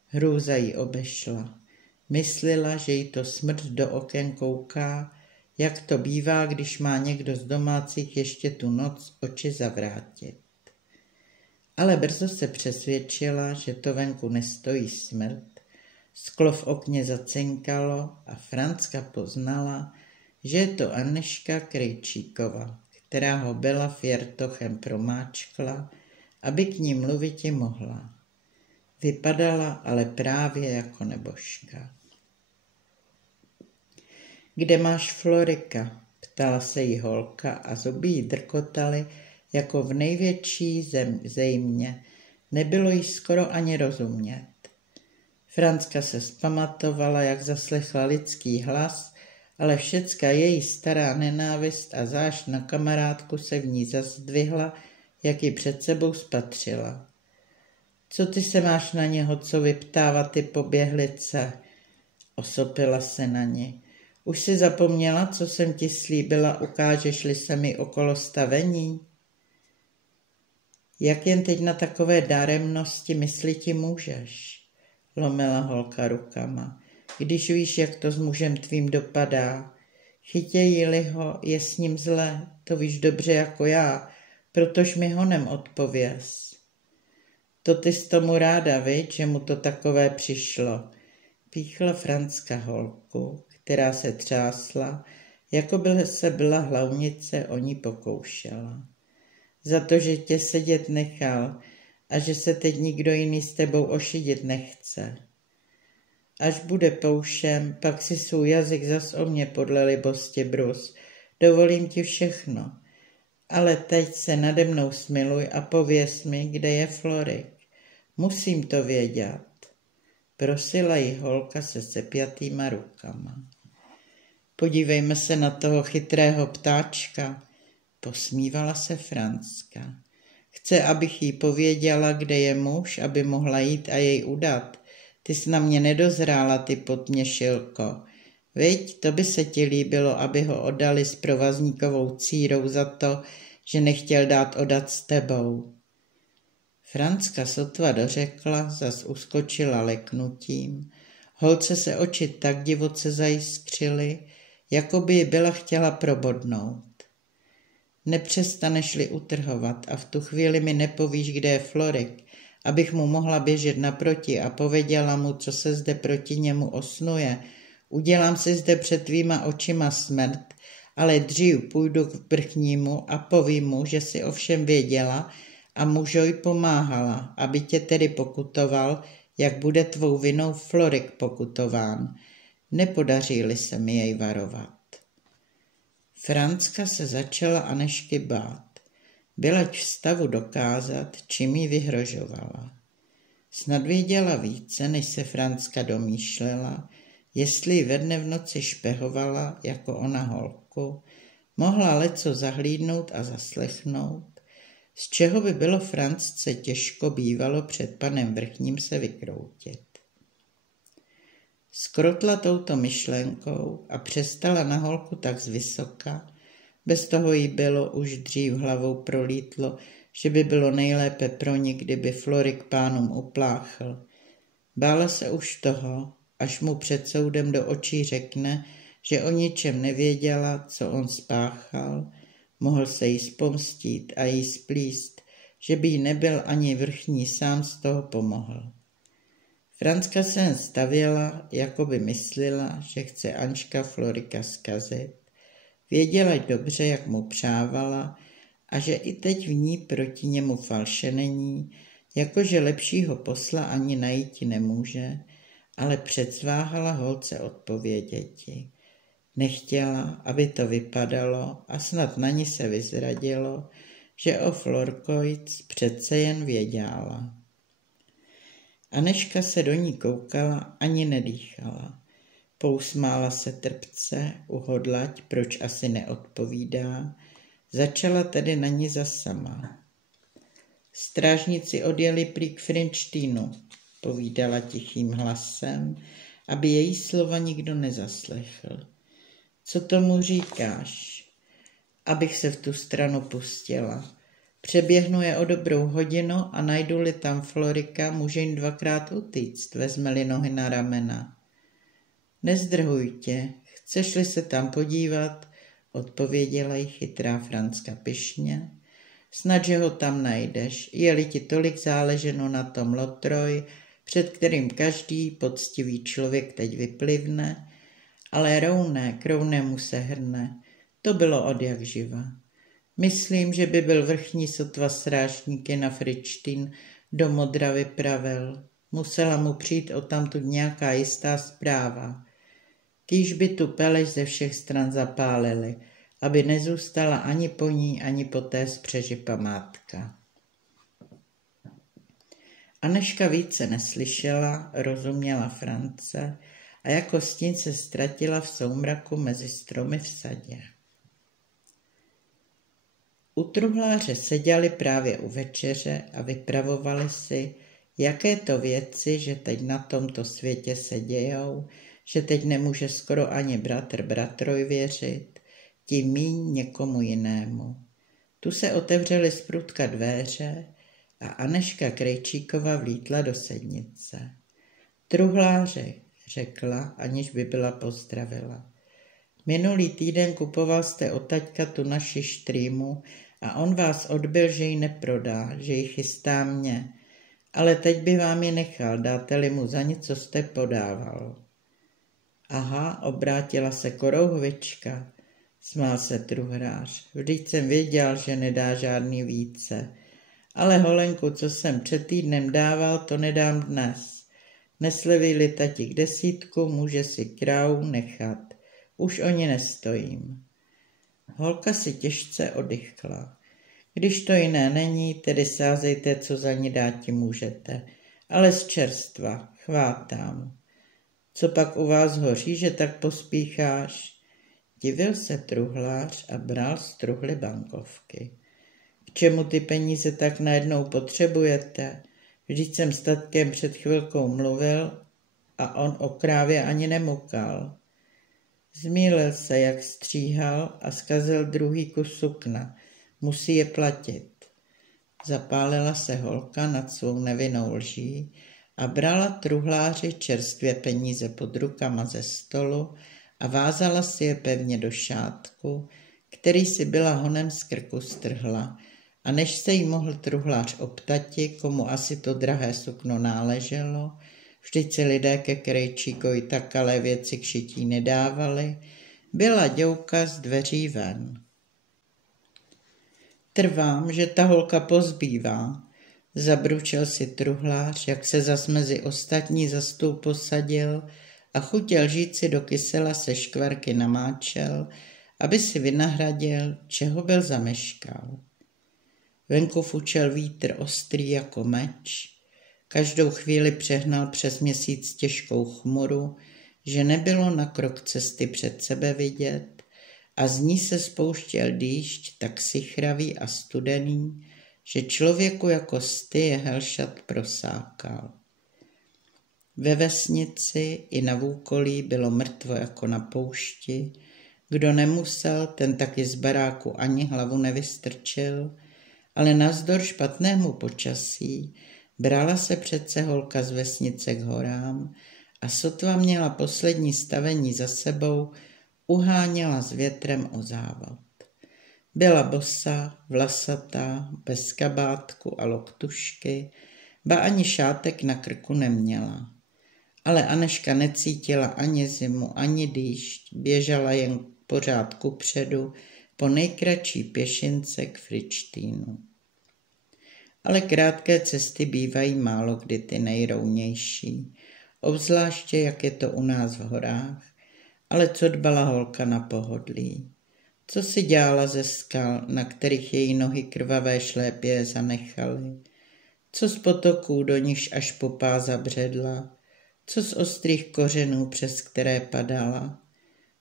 Hrůza jí obešla. Myslela, že jí to smrt do oken kouká, jak to bývá, když má někdo z domácích ještě tu noc oči zavrátit. Ale brzo se přesvědčila, že to venku nestojí smrt. Sklo v okně zacinkalo a Franzka poznala, že je to Aneška Krejčíkova, která ho byla fjertochem promáčkla, aby k ní mluviti mohla. Vypadala ale právě jako nebožka. Kde máš Florika? Ptala se jí holka a zuby jí drkotaly jako v největší zejmě. Nebylo jí skoro ani rozumět. Franzka se vzpamatovala, jak zaslechla lidský hlas, ale všecka její stará nenávist a zášť na kamarádku se v ní zazdvihla, jak ji před sebou spatřila. Co ty se máš na něho co vyptávat, ty poběhlice? Osopila se na ně. Už si zapomněla, co jsem ti slíbila, ukážeš-li se mi okolo stavení? Jak jen teď na takové daremnosti mysliti můžeš? Lomila holka rukama. Když víš, jak to s mužem tvým dopadá. Chytějí-li ho, je s ním zle, to víš dobře jako já, protož mi honem odpověz. To ty s tomu ráda, viď, že mu to takové přišlo. Píchla Franzka holku, která se třásla, jako by se byla hlavnice o ní pokoušela. Za to, že tě sedět nechal a že se teď nikdo jiný s tebou ošidit nechce. Až bude poušem, pak si svůj jazyk zas o mě podle libosti brus. Dovolím ti všechno, ale teď se nade mnou smiluj a pověz mi, kde je Florik. Musím to vědět. Prosila jí holka se sepjatýma rukama. Podívejme se na toho chytrého ptáčka. Posmívala se Franzka. Chce, abych jí pověděla, kde je muž, aby mohla jít a jej udat. Ty jsi na mě nedozrála, ty potměšilko. Viď, to by se ti líbilo, aby ho oddali s provazníkovou círou za to, že nechtěl dát odat s tebou. Franzka sotva dořekla, zas uskočila leknutím. Holce se oči tak divoce zajiskřily, jako by ji byla chtěla probodnout. Nepřestaneš-li utrhovat a v tu chvíli mi nepovíš, kde je Florik, abych mu mohla běžet naproti a pověděla mu, co se zde proti němu osnuje. Udělám si zde před tvýma očima smrt, ale dřív půjdu k vrchnímu a povím mu, že si ovšem věděla a mužoj pomáhala, aby tě tedy pokutoval, jak bude tvou vinou Florik pokutován. Nepodaří-li se mi jej varovat. Franzka se začala Anežky bát. Byla v stavu dokázat, čím jí vyhrožovala. Snad věděla více, než se Franzka domýšlela, jestli ji ve dne v noci špehovala, jako ona holku, mohla leco zahlídnout a zaslechnout, z čeho by bylo Franzce těžko bývalo před panem vrchním se vykroutit. Skrotla touto myšlenkou a přestala na holku tak zvysoka, bez toho jí bylo už dřív hlavou prolítlo, že by bylo nejlépe pro ní, kdyby Florik pánům upláchl. Bála se už toho, až mu před soudem do očí řekne, že o ničem nevěděla, co on spáchal, mohl se jí spomstít a jí splíst, že by jí nebyl ani vrchní sám z toho pomohl. Franzka se jen stavěla, jako by myslela, že chce Anška Florika zkazit. Věděla dobře, jak mu přávala a že i teď v ní proti němu falše není, jakože lepšího posla ani najít nemůže, ale předsváhala holce odpověděti. Nechtěla, aby to vypadalo a snad na ní se vyzradilo, že o Florkojc přece jen věděla. Anežka se do ní koukala, ani nedýchala. Pousmála se trpce, uhodlať, proč asi neodpovídá, začala tedy na ní zas sama. Strážníci odjeli prý k Frinštínu, povídala tichým hlasem, aby její slova nikdo nezaslechl. Co tomu říkáš? Abych se v tu stranu pustila. Přeběhnu je o dobrou hodinu a najdu-li tam Florika, může jim dvakrát utíct, vezme-li nohy na ramena. Nezdrhuj tě, chceš-li se tam podívat, odpověděla jí chytrá Franzka pyšně. Snad, že ho tam najdeš, je-li ti tolik záleženo na tom lotroj, před kterým každý poctivý člověk teď vyplivne, ale rouné k rounému se hrne, to bylo odjakživa. Myslím, že by byl vrchní sotva strážníky na Frinštín do Modra vypravil. Musela mu přijít odtamtud nějaká jistá zpráva. Kýž by tu pelež ze všech stran zapálili, aby nezůstala ani po ní, ani po té spřeži památka. Anežka více neslyšela, rozuměla Franzce a jako stín se ztratila v soumraku mezi stromy v sadě. U truhláře seděli právě u večeře a vypravovali si, jaké to věci, že teď na tomto světě se dějou, že teď nemůže skoro ani bratr bratroj věřit, tím míň někomu jinému. Tu se otevřely zprudka dvéře a Anežka Krejčíková vlítla do sednice. Truhláři, řekla, aniž by byla pozdravila. Minulý týden kupoval jste od taťka tu naši štrýmu a on vás odbyl, že ji neprodá, že ji chystá mě. Ale teď by vám ji nechal, dáte-li mu za něco jste podával. Aha, obrátila se korouhvička, smál se truhlář. Vždyť jsem věděl, že nedá žádný více. Ale holenku, co jsem před týdnem dával, to nedám dnes. Nesleví-li tatík 10, může si krávu nechat. Už o ní nestojím. Holka si těžce oddychla. Když to jiné není, tedy sázejte, co za ní dáti můžete. Ale z čerstva, chvátám. Co pak u vás hoří, že tak pospícháš? Divil se truhlář a bral z truhly bankovky. K čemu ty peníze tak najednou potřebujete? Vždyť jsem s tatkem před chvilkou mluvil a on o krávě ani nemukal. Zmýlil se, jak stříhal a zkazil druhý kus sukna. Musí je platit. Zapálila se holka nad svou nevinnou lží a brala truhláři čerstvě peníze pod rukama ze stolu a vázala si je pevně do šátku, který si byla honem z krku strhla, a než se jí mohl truhlář optati, komu asi to drahé sukno náleželo, vždyť si lidé ke krejčíkovi takalé věci k šití nedávali, byla děvka z dveří ven. Trvám, že ta holka pozbývá, zabručel si truhlář, jak se zas mezi ostatní za stůl posadil a chutěl žít si do kysela se škvarky namáčel, aby si vynahradil, čeho byl zameškal. Venku fučel vítr ostrý jako meč, každou chvíli přehnal přes měsíc těžkou chmuru, že nebylo na krok cesty před sebe vidět, a z ní se spouštěl dýšť tak sichravý a studený, že člověku jako sty je helšat prosákal. Ve vesnici i na vůkolí bylo mrtvo jako na poušti, kdo nemusel, ten taky z baráku ani hlavu nevystrčil, ale navzdor špatnému počasí brala se přece holka z vesnice k horám a sotva měla poslední stavení za sebou, uháněla s větrem o závod. Byla bosa, vlasatá, bez kabátku a loktušky, ba ani šátek na krku neměla. Ale Anežka necítila ani zimu, ani dýšť, běžela jen pořád kupředu po nejkratší pěšince k Fričtínu. Ale krátké cesty bývají málo kdy ty nejrounější, obzvláště jak je to u nás v horách, ale co dbala holka na pohodlí. Co si dělala ze skal, na kterých její nohy krvavé šlépě zanechaly? Co z potoků, do nichž až po pás zabředla? Co z ostrých kořenů, přes které padala?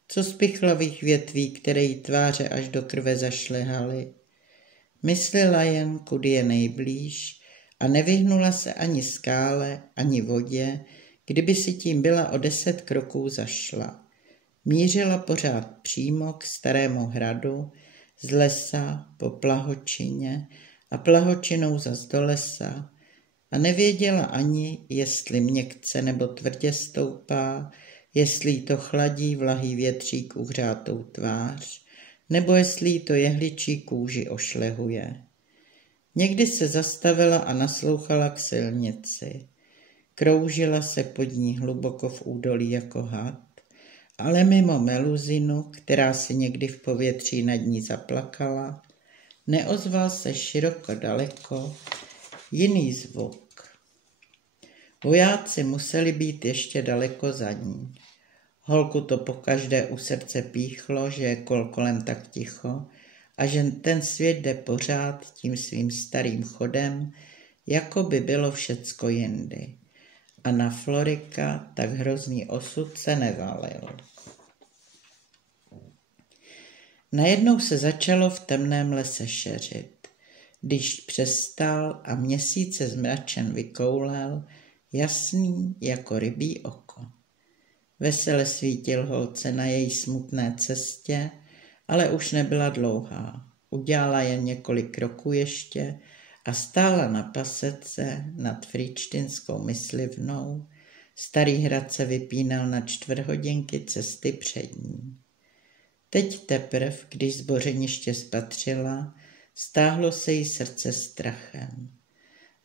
Co z pichlavých větví, které jí tváře až do krve zašlehaly? Myslela jen, kudy je nejblíž, a nevyhnula se ani skále, ani vodě, kdyby si tím byla o 10 kroků zašla. Mířila pořád přímo k starému hradu, z lesa po plahočině a plahočinou zas do lesa, a nevěděla ani, jestli měkce nebo tvrdě stoupá, jestli jí to chladí vlahý větřík uhřátou tvář, nebo jestli jí to jehličí kůži ošlehuje. Někdy se zastavila a naslouchala k silnici. Kroužila se pod ní hluboko v údolí jako had, ale mimo meluzinu, která se někdy v povětří nad ní zaplakala, neozval se široko daleko jiný zvuk. Vojáci museli být ještě daleko za ní. Holku to pokaždé u srdce píchlo, že je kolem tak ticho a že ten svět jde pořád tím svým starým chodem, jako by bylo všecko jindy. A na Florika tak hrozný osud se nevalil. Najednou se začalo v temném lese šeřit. Dyšť přestal a měsíc se zmračen vykoulel, jasný jako rybí oko. Vesele svítil holce na její smutné cestě, ale už nebyla dlouhá. Udělala jen několik kroků ještě a stála na pasece nad Fričtinskou myslivnou. Starý hrad se vypínal na 4 hodinky cesty před ní. Teď teprv, když zbořeniště spatřila, stáhlo se jí srdce strachem.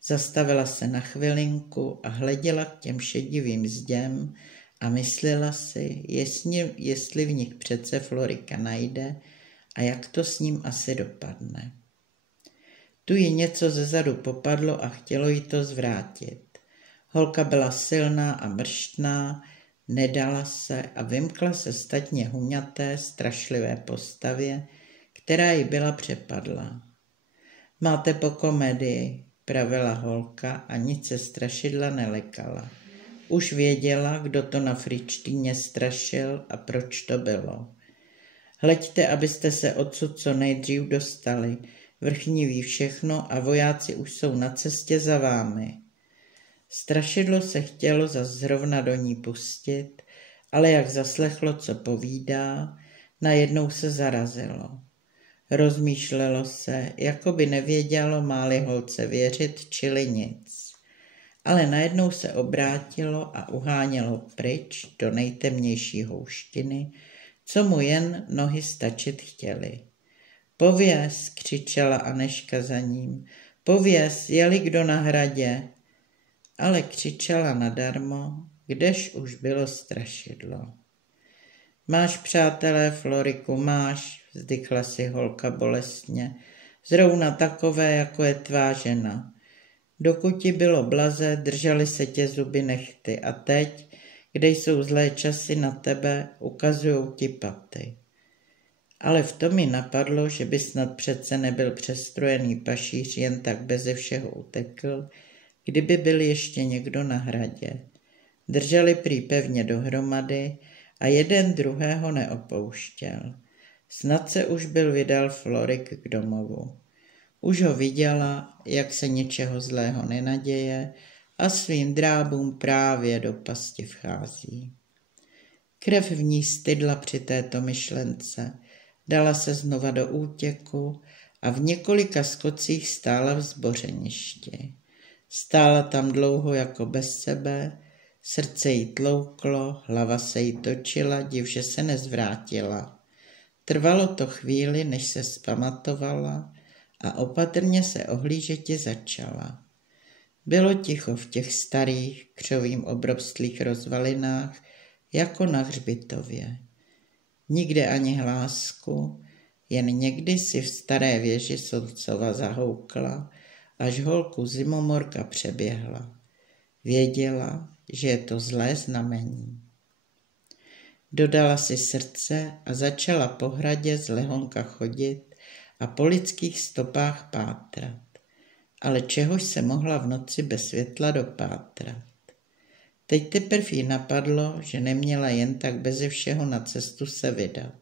Zastavila se na chvilinku a hleděla k těm šedivým zděm a myslela si, jestli v nich přece Florika najde a jak to s ním asi dopadne. Tu jí něco zezadu popadlo a chtělo jí to zvrátit. Holka byla silná a mrštná, nedala se a vymkla se statně huňaté, strašlivé postavě, která jí byla přepadla. Máte po komedii, pravila holka a nic se strašidla nelekala. Už věděla, kdo to na Fričtíně strašil a proč to bylo. Hleďte, abyste se odsud co nejdřív dostali. Vrchní ví všechno a vojáci už jsou na cestě za vámi. Strašidlo se chtělo zrovna do ní pustit, ale jak zaslechlo, co povídá, najednou se zarazilo. Rozmýšlelo se, jako by nevědělo, máli holce věřit, čili nic. Ale najednou se obrátilo a uhánělo pryč do nejtemnější houštiny, co mu jen nohy stačit chtěly. Pověz, křičela Anežka za ním, pověz, je-li kdo na hradě. Ale křičela nadarmo, kdež už bylo strašidlo. Máš, přátelé, Floriku, máš, vzdychla si holka bolestně, zrovna takové, jako je tvá žena. Dokud ti bylo blaze, drželi se tě zuby nechty a teď, kde jsou zlé časy na tebe, ukazujou ti paty. Ale v tom mi napadlo, že by snad přece nebyl přestrojený pašíř jen tak beze všeho utekl, kdyby byl ještě někdo na hradě. Drželi prý pevně dohromady a jeden druhého neopouštěl. Snad se už byl vydal Florik k domovu. Už ho viděla, jak se ničeho zlého nenaděje a svým drábům právě do pasti vchází. Krev v ní stydla při této myšlence, dala se znova do útěku a v několika skocích stála v zbořeništi. Stála tam dlouho jako bez sebe, srdce jí tlouklo, hlava se jí točila, div, že se nezvrátila. Trvalo to chvíli, než se zpamatovala a opatrně se ohlížeti začala. Bylo ticho v těch starých, křovím obrostlých rozvalinách, jako na hřbitově. Nikde ani hlásku, jen někdy si v staré věži Soncova zahoukla, až holku zimomorka přeběhla. Věděla, že je to zlé znamení. Dodala si srdce a začala po hradě zlehonka chodit a po lidských stopách pátrat. Ale čehož se mohla v noci bez světla dopátrat. Teď teprv jí napadlo, že neměla jen tak beze všeho na cestu se vydat.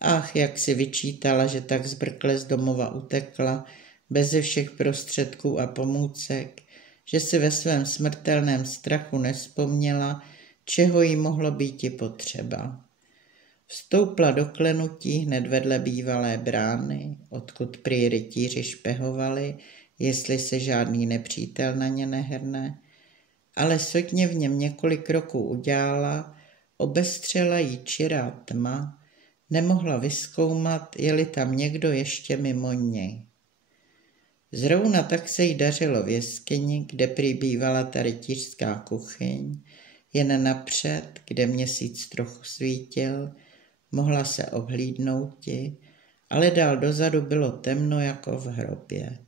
Ach, jak si vyčítala, že tak zbrkle z domova utekla, beze všech prostředků a pomůcek, že si ve svém smrtelném strachu nevzpomněla, čeho jí mohlo býti potřeba. Vstoupla do klenutí hned vedle bývalé brány, odkud prý rytíři špehovali, jestli se žádný nepřítel na ně nehrne, ale sotně v něm několik kroků udělala, obestřela jí čirá tma, nemohla vyzkoumat, je-li tam někdo ještě mimo něj. Zrovna tak se jí dařilo v jeskyni, kde prý bývala ta rytířská kuchyň, jen napřed, kde měsíc trochu svítil, mohla se obhlídnouti, ale dál dozadu bylo temno jako v hrobě.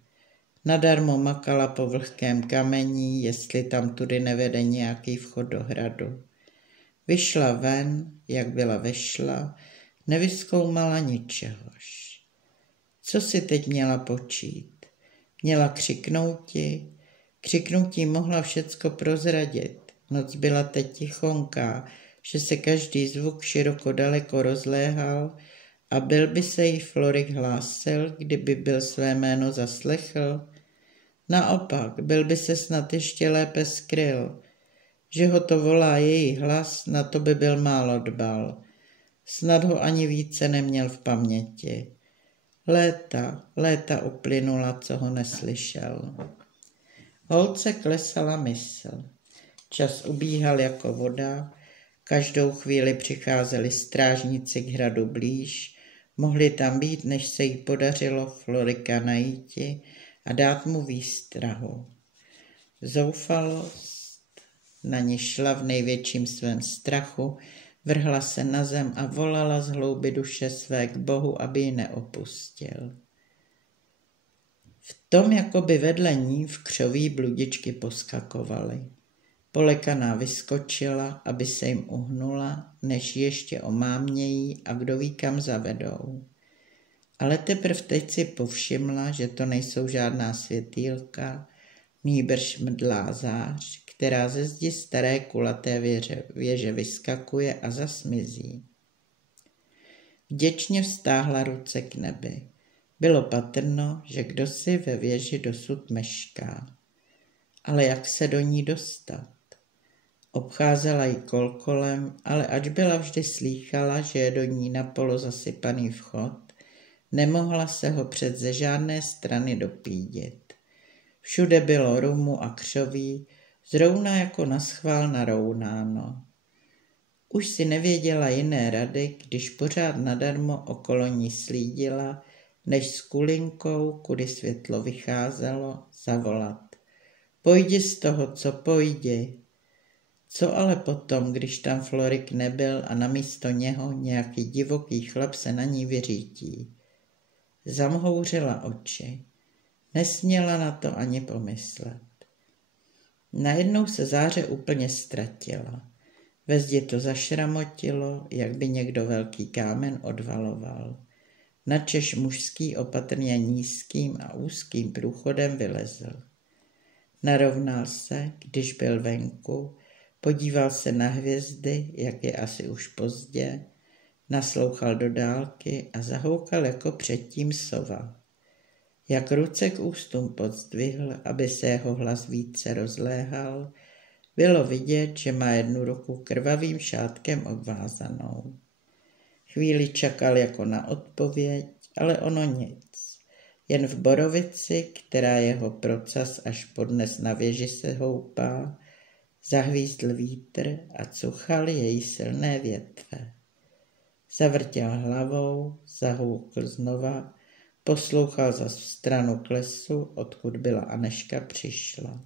Nadarmo makala po vlhkém kamení, jestli tam tudy nevede nějaký vchod do hradu. Vyšla ven, jak byla vešla, nevyzkoumala ničehož. Co si teď měla počít? Měla křiknouti, křiknutí mohla všecko prozradit. Noc byla teď tichonká, že se každý zvuk široko daleko rozléhal a byl by se jí Florik hlásil, kdyby byl své jméno zaslechl. Naopak, byl by se snad ještě lépe skryl. Že ho to volá její hlas, na to by byl málo dbal. Snad ho ani více neměl v paměti. Léta uplynula, co ho neslyšel. Holce klesala mysl. Čas ubíhal jako voda, každou chvíli přicházeli strážníci k hradu blíž, mohli tam být, než se jí podařilo Florika najíti a dát mu výstrahu. Zoufalost na ní šla v největším svém strachu, vrhla se na zem a volala z hloubi duše své k Bohu, aby ji neopustil. V tom jakoby vedle ní v křoví bludičky poskakovaly. Polekaná vyskočila, aby se jim uhnula, než ještě omámějí a kdo ví kam zavedou. Ale teprv teď si povšimla, že to nejsou žádná světýlka, nýbrž mdlá zář, která ze zdi staré kulaté věže vyskakuje a zasmizí. Vděčně vztáhla ruce k nebi. Bylo patrno, že kdosi ve věži dosud mešká. Ale jak se do ní dostat? Obcházela ji kolem, ale ač byla vždy slýchala, že je do ní napolo zasypaný vchod, nemohla se ho před ze žádné strany dopídit. Všude bylo rumu a křoví, zrovna jako naschvál narounáno. Už si nevěděla jiné rady, když pořád nadarmo okolo ní slídila, než s kulinkou, kudy světlo vycházelo, zavolat. Pojdi z toho, co pojdi. Co ale potom, když tam Florik nebyl a namísto něho nějaký divoký chlap se na ní vyřítí? Zamhouřila oči. Nesměla na to ani pomyslet. Najednou se záře úplně ztratila. Ve zdi to zašramotilo, jak by někdo velký kámen odvaloval. Načež mužský opatrně nízkým a úzkým průchodem vylezl. Narovnal se, když byl venku, podíval se na hvězdy, jak je asi už pozdě, naslouchal do dálky a zahoukal jako předtím sova. Jak ruce k ústům pozdvihl, aby se jeho hlas více rozléhal, bylo vidět, že má jednu ruku krvavým šátkem obvázanou. Chvíli čakal jako na odpověď, ale ono nic. Jen v borovici, která jeho procas až podnes na věži se houpá, zahvízdl vítr a cuchal její silné větve. Zavrtěl hlavou, zahoukl znova, poslouchal zas v stranu k lesu, odkud byla Anežka přišla.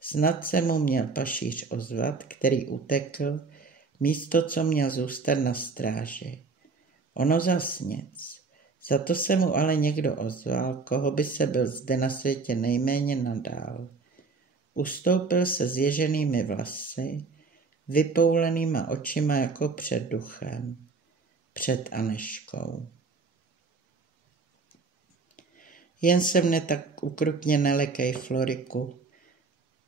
Snad se mu měl pašíř ozvat, který utekl, místo co měl zůstat na stráži. Ono zas nic. Za to se mu ale někdo ozval, koho by se byl zde na světě nejméně nadál. Ustoupil se zježenými vlasy, vypoulenýma očima jako před duchem, před Anežkou. Jen se mne tak ukrutně nelekej, Floriku,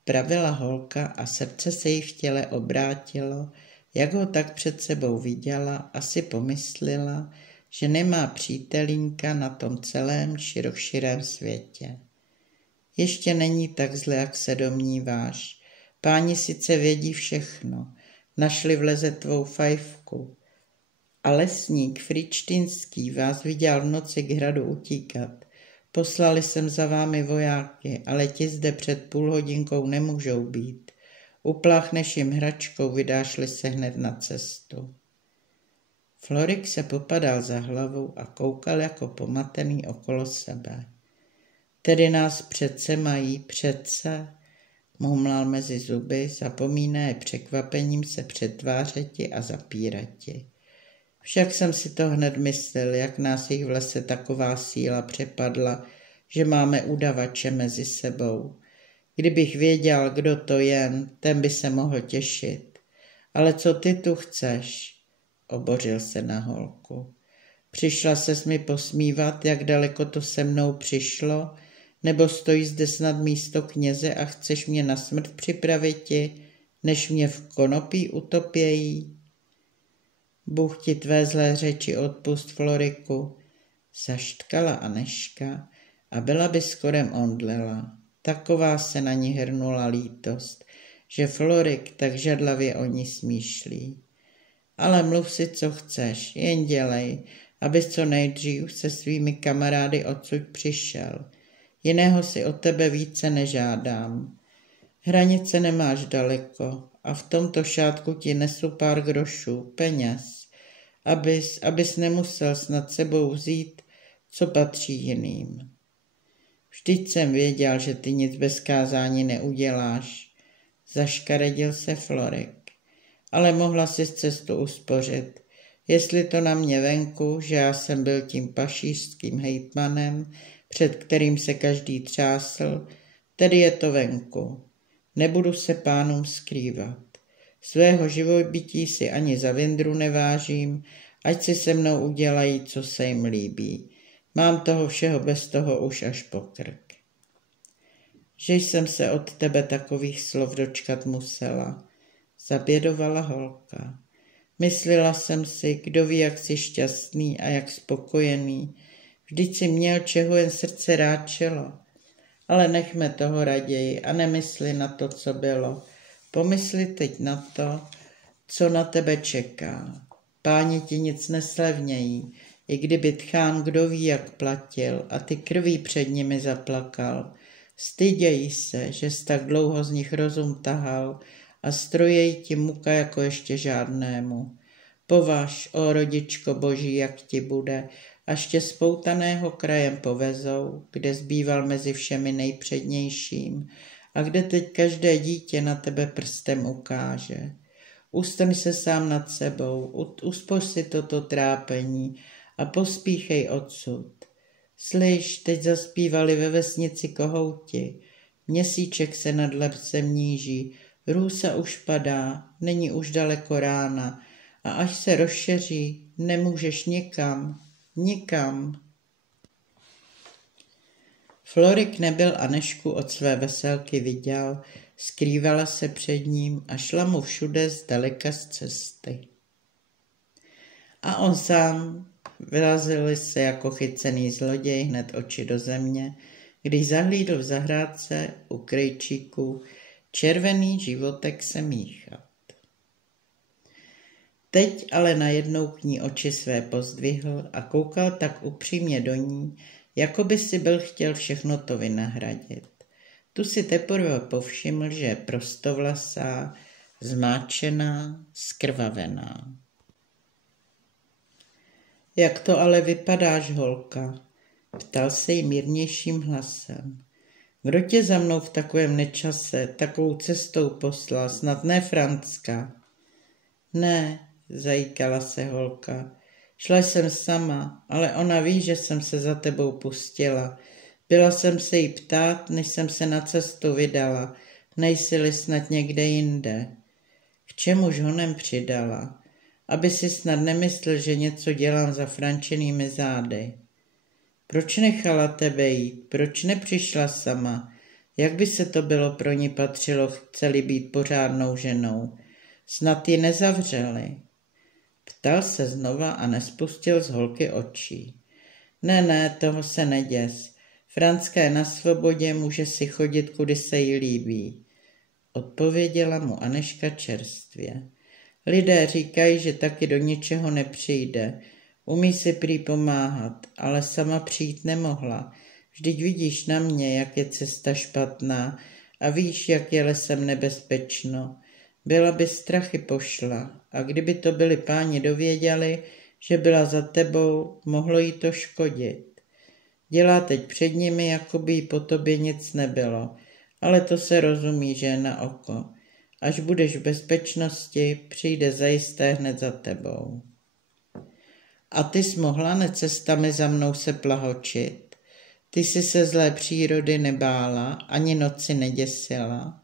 pravila holka a srdce se jí v těle obrátilo, jak ho tak před sebou viděla, asi pomyslela, že nemá přítelínka na tom celém širokširém světě. Ještě není tak zle, jak se domníváš. Páni sice vědí všechno, našli v leze tvou fajfku. A lesník fričtinský vás viděl v noci k hradu utíkat. Poslali jsem za vámi vojáky, ale ti zde před půl hodinkou nemůžou být. Upláchneš jim hračkou, vydáš-li se hned na cestu. Florik se popadal za hlavou a koukal jako pomatený okolo sebe. Tedy nás přece mají, přece, mumlal mezi zuby, zapomínaje překvapením se přetvářeti a zapírati. Však jsem si to hned myslel, jak nás jich v lese taková síla přepadla, že máme udavače mezi sebou. Kdybych věděl, kdo to jen, ten by se mohl těšit. Ale co ty tu chceš? Obořil se na holku. Přišla ses mi posmívat, jak daleko to se mnou přišlo, nebo stojí zde snad místo kněze a chceš mě na smrt připraviti, než mě v konopí utopějí? Bůh ti tvé zlé řeči odpust, Floriku, zaštkala Anežka a byla by skorem omdlela. Taková se na ní hrnula lítost, že Florik tak žadlavě o ní smýšlí. Ale mluv si, co chceš, jen dělej, abys co nejdřív se svými kamarády odsud přišel. Jiného si od tebe více nežádám. Hranice nemáš daleko a v tomto šátku ti nesu pár grošů, peněz, abys nemusel snad sebou vzít, co patří jiným. Vždyť jsem věděl, že ty nic bez kázání neuděláš, zaškaredil se Florik. Ale mohla si cestu uspořit, jestli to na mě venku, že já jsem byl tím pašířským hejtmanem, před kterým se každý třásl, tedy je to venku. Nebudu se pánům skrývat. Svého živobytí si ani za věndru nevážím, ať si se mnou udělají, co se jim líbí. Mám toho všeho bez toho už až po krk. Že jsem se od tebe takových slov dočkat musela, zabědovala holka. Myslela jsem si, kdo ví, jak jsi šťastný a jak spokojený. Vždyť si měl, čeho jen srdce ráčelo. Ale nechme toho raději a nemysli na to, co bylo. Pomysli teď na to, co na tebe čeká. Páni ti nic neslevnějí, i kdyby tchán kdo ví, jak platil a ty krví před nimi zaplakal. Stydějí se, že jsi tak dlouho z nich rozum tahal a strojejí ti muka jako ještě žádnému. Považ, ó rodičko boží, jak ti bude, až tě spoutaného krajem povezou, kde zbýval mezi všemi nejpřednějším a kde teď každé dítě na tebe prstem ukáže. Ustaň se sám nad sebou, uspoř si toto trápení a pospíchej odsud. Slyš, teď zaspívali ve vesnici kohouti, měsíček se nad lepcem níží, růsa už padá, není už daleko rána a až se rozšeří, nemůžeš nikam. Florik nebyl Anežku od své veselky viděl, skrývala se před ním a šla mu všude zdaleka z cesty. A on sám vyrazili se jako chycený zloděj hned oči do země, když zahlídl v zahrádce u krejčíku červený životek se míchat. Teď ale najednou k ní oči své pozdvihl a koukal tak upřímně do ní, jako by si byl chtěl všechno to vynahradit. Tu si teprve povšiml, že je prostovlasá, zmáčená, skrvavená. Jak to ale vypadáš, holka? Ptal se jí mírnějším hlasem. Kdo tě za mnou v takovém nečase, takovou cestou poslal, snad ne Francka? Ne, zajíkala se holka. Šla jsem sama, ale ona ví, že jsem se za tebou pustila. Byla jsem se jí ptát, než jsem se na cestu vydala. Nejsi-li snad někde jinde. K čemuž honem přidala? Aby si snad nemyslel, že něco dělám za Frančinými zády. Proč nechala tebe jít? Proč nepřišla sama? Jak by se to bylo pro ní patřilo, chceli být pořádnou ženou? Snad ji nezavřeli. Ptal se znova a nespustil z holky očí. Ne, toho se neděs. Franska je na svobodě, může si chodit, kudy se jí líbí. Odpověděla mu Anežka čerstvě. Lidé říkají, že taky do ničeho nepřijde. Umí si prý pomáhat, ale sama přijít nemohla. Vždyť vidíš na mě, jak je cesta špatná a víš, jak je lesem nebezpečno. Byla by strachy pošla a kdyby to byli páni dověděli, že byla za tebou, mohlo jí to škodit. Dělá teď před nimi, jako by jí po tobě nic nebylo, ale to se rozumí, že je na oko. Až budeš v bezpečnosti, přijde zajisté hned za tebou. A ty jsi mohla cestami za mnou se plahočit? Ty jsi se zlé přírody nebála, ani noci neděsila?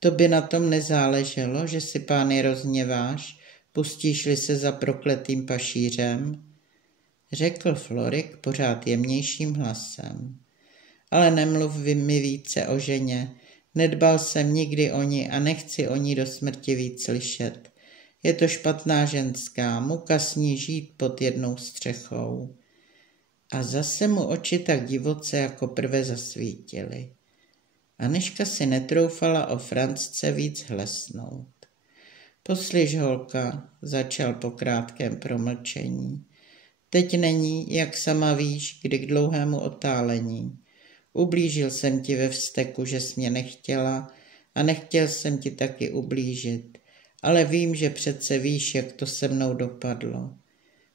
To by na tom nezáleželo, že si pány rozhněváš, pustíš-li se za prokletým pašířem? Řekl Florik pořád jemnějším hlasem. Ale nemluv mi více o ženě. Nedbal jsem nikdy o ní a nechci o ní do smrti víc slyšet. Je to špatná ženská, muka s ní žít pod jednou střechou. A zase mu oči tak divoce jako prve zasvítily. Anežka si netroufala o Francce víc hlesnout. Poslyš, holka, začal po krátkém promlčení. Teď není, jak sama víš, kdy k dlouhému otálení. Ublížil jsem ti ve vzteku, že jsi mě nechtěla a nechtěl jsem ti taky ublížit, ale vím, že přece víš, jak to se mnou dopadlo.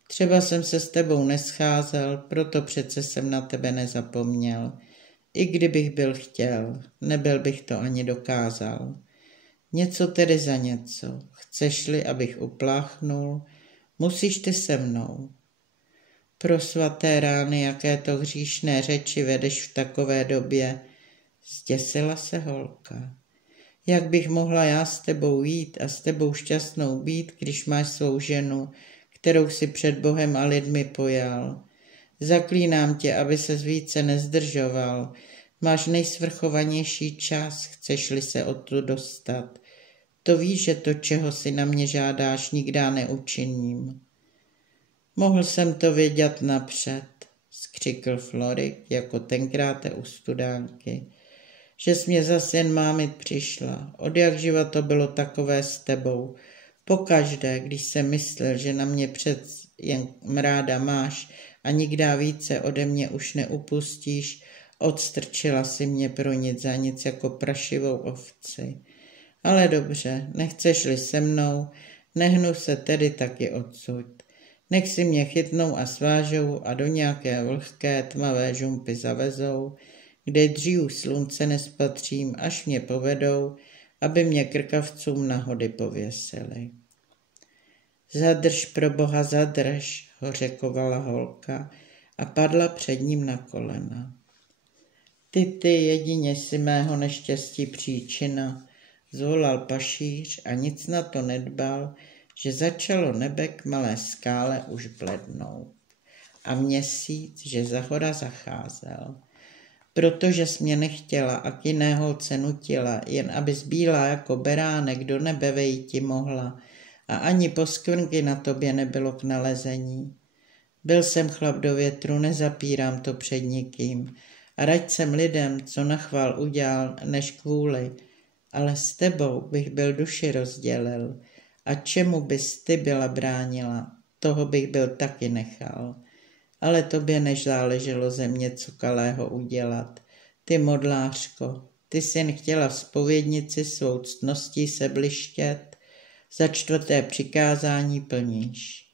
Třeba jsem se s tebou nescházel, proto přece jsem na tebe nezapomněl. I kdybych byl chtěl, nebyl bych to ani dokázal. Něco tedy za něco. Chceš-li, abych upláchnul, musíš ty se mnou. Pro svaté rány, jaké to hříšné řeči vedeš v takové době, zděsila se holka. Jak bych mohla já s tebou jít a s tebou šťastnou být, když máš svou ženu, kterou si před Bohem a lidmi pojal. Zaklínám tě, aby ses více nezdržoval. Máš nejsvrchovanější čas, chceš-li se odtud dostat. To víš, že to, čeho si na mě žádáš, nikdy neučiním. Mohl jsem to vědět napřed, skřikl Florik, jako tenkrát u studánky, že jsi mě zas jen mámit přišla. Odjakživa to bylo takové s tebou. Pokaždé, když jsem myslel, že na mě přec jen mráda máš a nikdy více ode mě už neupustíš, odstrčila si mě pro nic za nic jako prašivou ovci. Ale dobře, nechceš-li se mnou, nehnu se tedy taky odsud. Nech si mě chytnou a svážou a do nějaké vlhké tmavé žumpy zavezou, kde dřív slunce nespatřím, až mě povedou, aby mě krkavcům na hody pověsili. Zadrž, pro boha, zadrž, ho řekovala holka a padla před ním na kolena. Ty, jedině si mého neštěstí příčina, zvolal pašíř a nic na to nedbal, že začalo nebe k malé skále už blednout a měsíc, že za hora zacházel. Protože jsi mě nechtěla a k jiné holce nutila, jen aby zbíla jako beránek do nebe vejti mohla a ani poskvrnky na tobě nebylo k nalezení. Byl jsem chlap do větru, nezapírám to před nikým a rať jsem lidem, co na chvál udělal, než kvůli, ale s tebou bych byl duši rozdělil a čemu bys ty byla bránila, toho bych byl taky nechal. Ale tobě než záleželo ze mě co kalého udělat. Ty modlářko, ty jsi jen chtěla v zpovědnici svou ctností se blištět, za 4. přikázání plníš.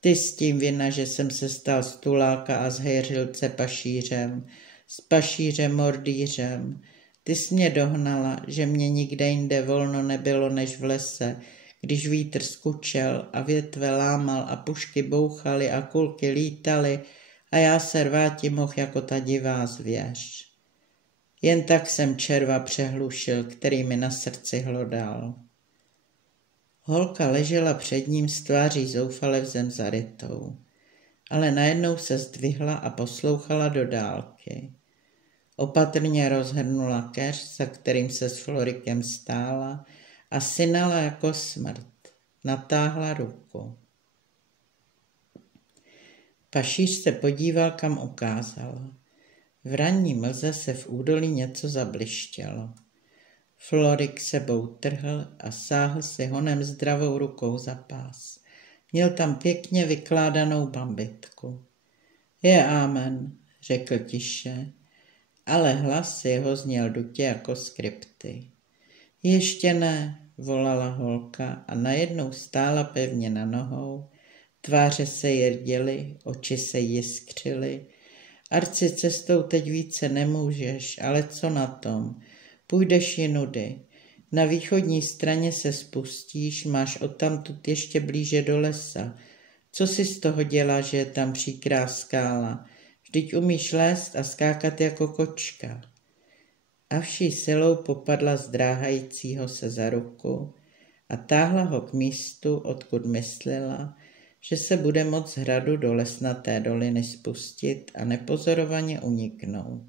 Ty s tím vina, že jsem se stal z tuláka a z hejřilce pašířem, s pašířem mordýřem. Ty jsi mě dohnala, že mě nikde jinde volno nebylo než v lese, když vítr skučel a větve lámal a pušky bouchaly a kulky lítaly a já se rváti mohl jako ta divá zvěř. Jen tak jsem červa přehlušil, který mi na srdci hlodal. Holka ležela před ním s tváří zoufale v zem zarytou, ale najednou se zdvihla a poslouchala do dálky. Opatrně rozhrnula keř, za kterým se s Florikem stála, a synala jako smrt. Natáhla ruku. Pašíř se podíval, kam ukázala. V ranní mlze se v údolí něco zablištělo. Florik sebou trhl a sáhl si honem zdravou rukou za pás. Měl tam pěkně vykládanou bambitku. Je amen, řekl tiše, ale hlas jeho zněl dutě jako skripty. Ještě ne, volala holka a najednou stála pevně na nohou, tváře se jí rděly, oči se jí jiskřily. Arci, cestou teď více nemůžeš, ale co na tom? Půjdeš jinudy. Na východní straně se spustíš, máš odtamtud ještě blíže do lesa. Co si z toho dělá, že je tam příkrá skála? Vždyť umíš lézt a skákat jako kočka. A vší silou popadla zdráhajícího se za ruku a táhla ho k místu, odkud myslela, že se bude moct z hradu do lesnaté doliny spustit a nepozorovaně uniknout.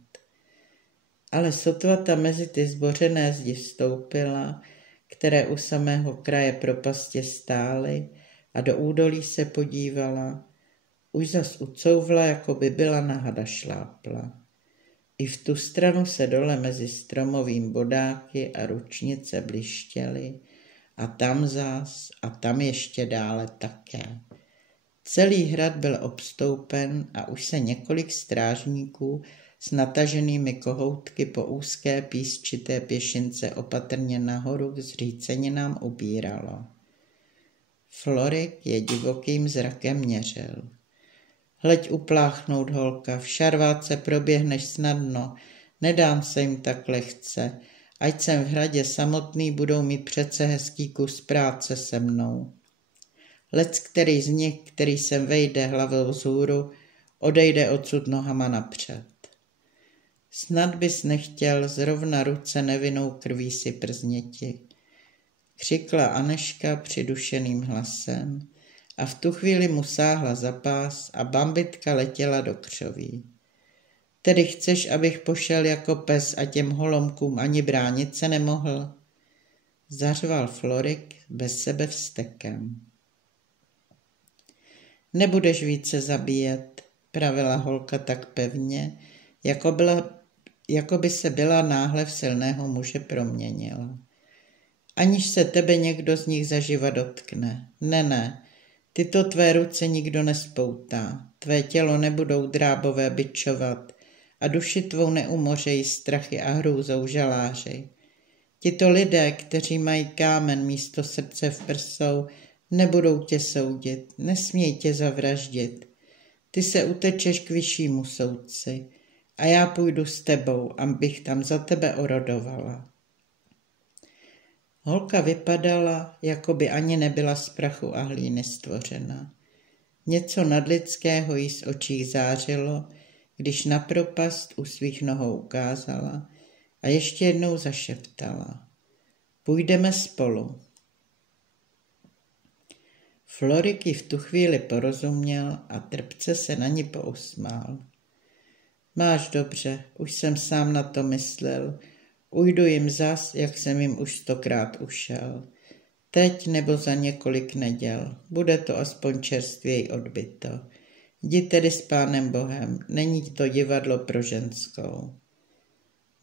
Ale sotva ta mezi ty zbořené zdi vstoupila, které u samého kraje propastě stály, a do údolí se podívala, už zas ucouvla, jako by byla na hada šlápla. I v tu stranu se dole mezi stromovým bodáky a ručnice blištěly, a tam zás a tam ještě dále také. Celý hrad byl obstoupen a už se několik strážníků s nataženými kohoutky po úzké písčité pěšince opatrně nahoru k zříceninám ubíralo. Florik je divokým zrakem měřil. Hleď upláchnout, holka, v šarváce proběhneš snadno, nedám se jim tak lehce, ať jsem v hradě samotný, budou mít přece hezký kus práce se mnou. Lec který z nich, který sem vejde hlavou vzhůru, odejde odsud nohama napřed. Snad bys nechtěl zrovna ruce nevinnou krví si przněti, křikla Aneška přidušeným hlasem a v tu chvíli mu sáhla za pás a bambitka letěla do křoví. Tedy chceš, abych pošel jako pes a těm holomkům ani bránit se nemohl? zařval Florik bez sebe vztekem. Nebudeš více zabíjet, pravila holka tak pevně, jako by se byla náhle v silného muže proměnila. Aniž se tebe někdo z nich zaživa dotkne. Ne, tyto tvé ruce nikdo nespoutá, tvé tělo nebudou drábové bičovat a duši tvou neumořejí strachy a hrůzou žaláři. Tito lidé, kteří mají kámen místo srdce v prsou, nebudou tě soudit, nesmějí tě zavraždit. Ty se utečeš k vyššímu soudci a já půjdu s tebou, abych tam za tebe orodovala. Holka vypadala, jako by ani nebyla z prachu a hlíny stvořena. Něco nadlidského jí z očí zářilo, když na propast u svých nohou ukázala a ještě jednou zašeptala. Půjdeme spolu. Florik ji v tu chvíli porozuměl a trpce se na ní pousmál. Máš dobře, už jsem sám na to myslel. Ujdu jim zas, jak jsem jim už 100krát ušel. Teď nebo za několik neděl, bude to aspoň čerstvěji odbyto. Jdi tedy s Pánem Bohem, není to divadlo pro ženskou.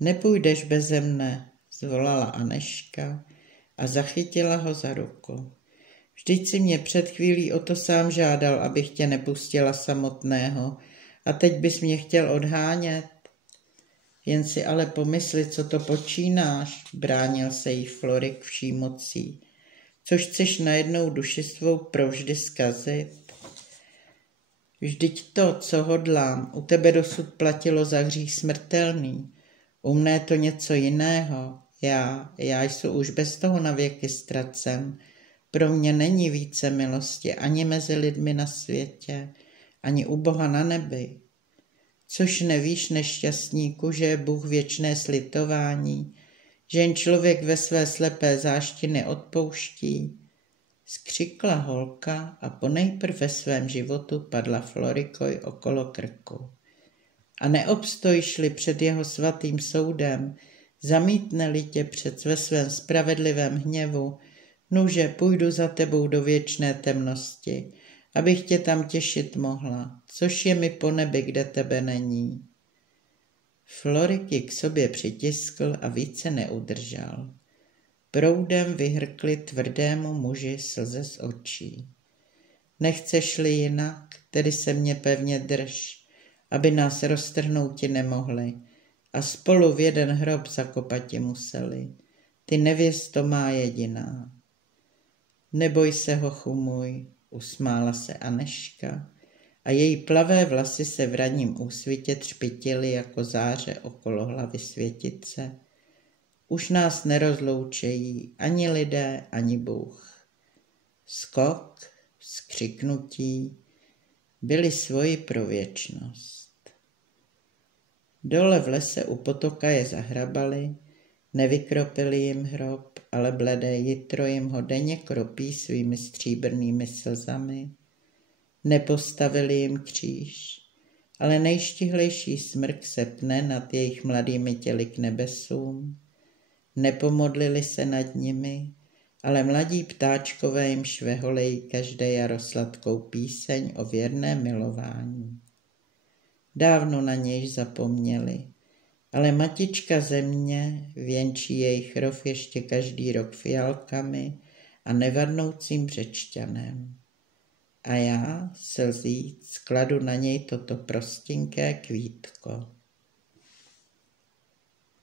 Nepůjdeš beze mne, zvolala Anežka a zachytila ho za ruku. Vždyť si mě před chvílí o to sám žádal, abych tě nepustila samotného a teď bys mě chtěl odhánět. Jen si ale pomysli, co to počínáš, bránil se jí Florik vší mocí. Což chceš najednou duši svou provždy zkazit? Vždyť to, co hodlám, u tebe dosud platilo za hřích smrtelný. U mne to něco jiného. Já jsem už bez toho navěky ztracen. Pro mě není více milosti ani mezi lidmi na světě, ani u Boha na nebi. Což nevíš, nešťastníku, že je Bůh věčné slitování, že jen člověk ve své slepé zášti neodpouští? Skřikla holka a ponejprv ve svém životu padla Florikoj okolo krku. A neobstojíš-li před jeho svatým soudem, zamítne-li tě před ve svém spravedlivém hněvu, nuže, půjdu za tebou do věčné temnosti, abych tě tam těšit mohla, což je mi po nebi, kde tebe není. Florik ji k sobě přitiskl a více neudržal. Proudem vyhrkli tvrdému muži slze z očí. Nechceš-li jinak, tedy se mě pevně drž, aby nás roztrhnouti nemohli a spolu v jeden hrob zakopati museli. Ty nevěsto má jediná. Neboj se, hochu můj, usmála se Anežka a její plavé vlasy se v ranním úsvitě třpitily jako záře okolo hlavy světice. Už nás nerozloučejí ani lidé, ani Bůh. Skok, vzkřiknutí, byli svoji pro věčnost. Dole v lese u potoka je zahrabali, nevykropili jim hrob, ale bledé jitro jim ho denně kropí svými stříbrnými slzami. Nepostavili jim kříž, ale nejštihlejší smrk se pne nad jejich mladými těly k nebesům. Nepomodlili se nad nimi, ale mladí ptáčkové jim šveholejí každé jaro sladkou píseň o věrné milování. Dávno na něj zapomněli, ale matička země věnčí jejich rov ještě každý rok fialkami a nevadnoucím břečťanem. A já, slzíc, kladu na něj toto prostinké kvítko.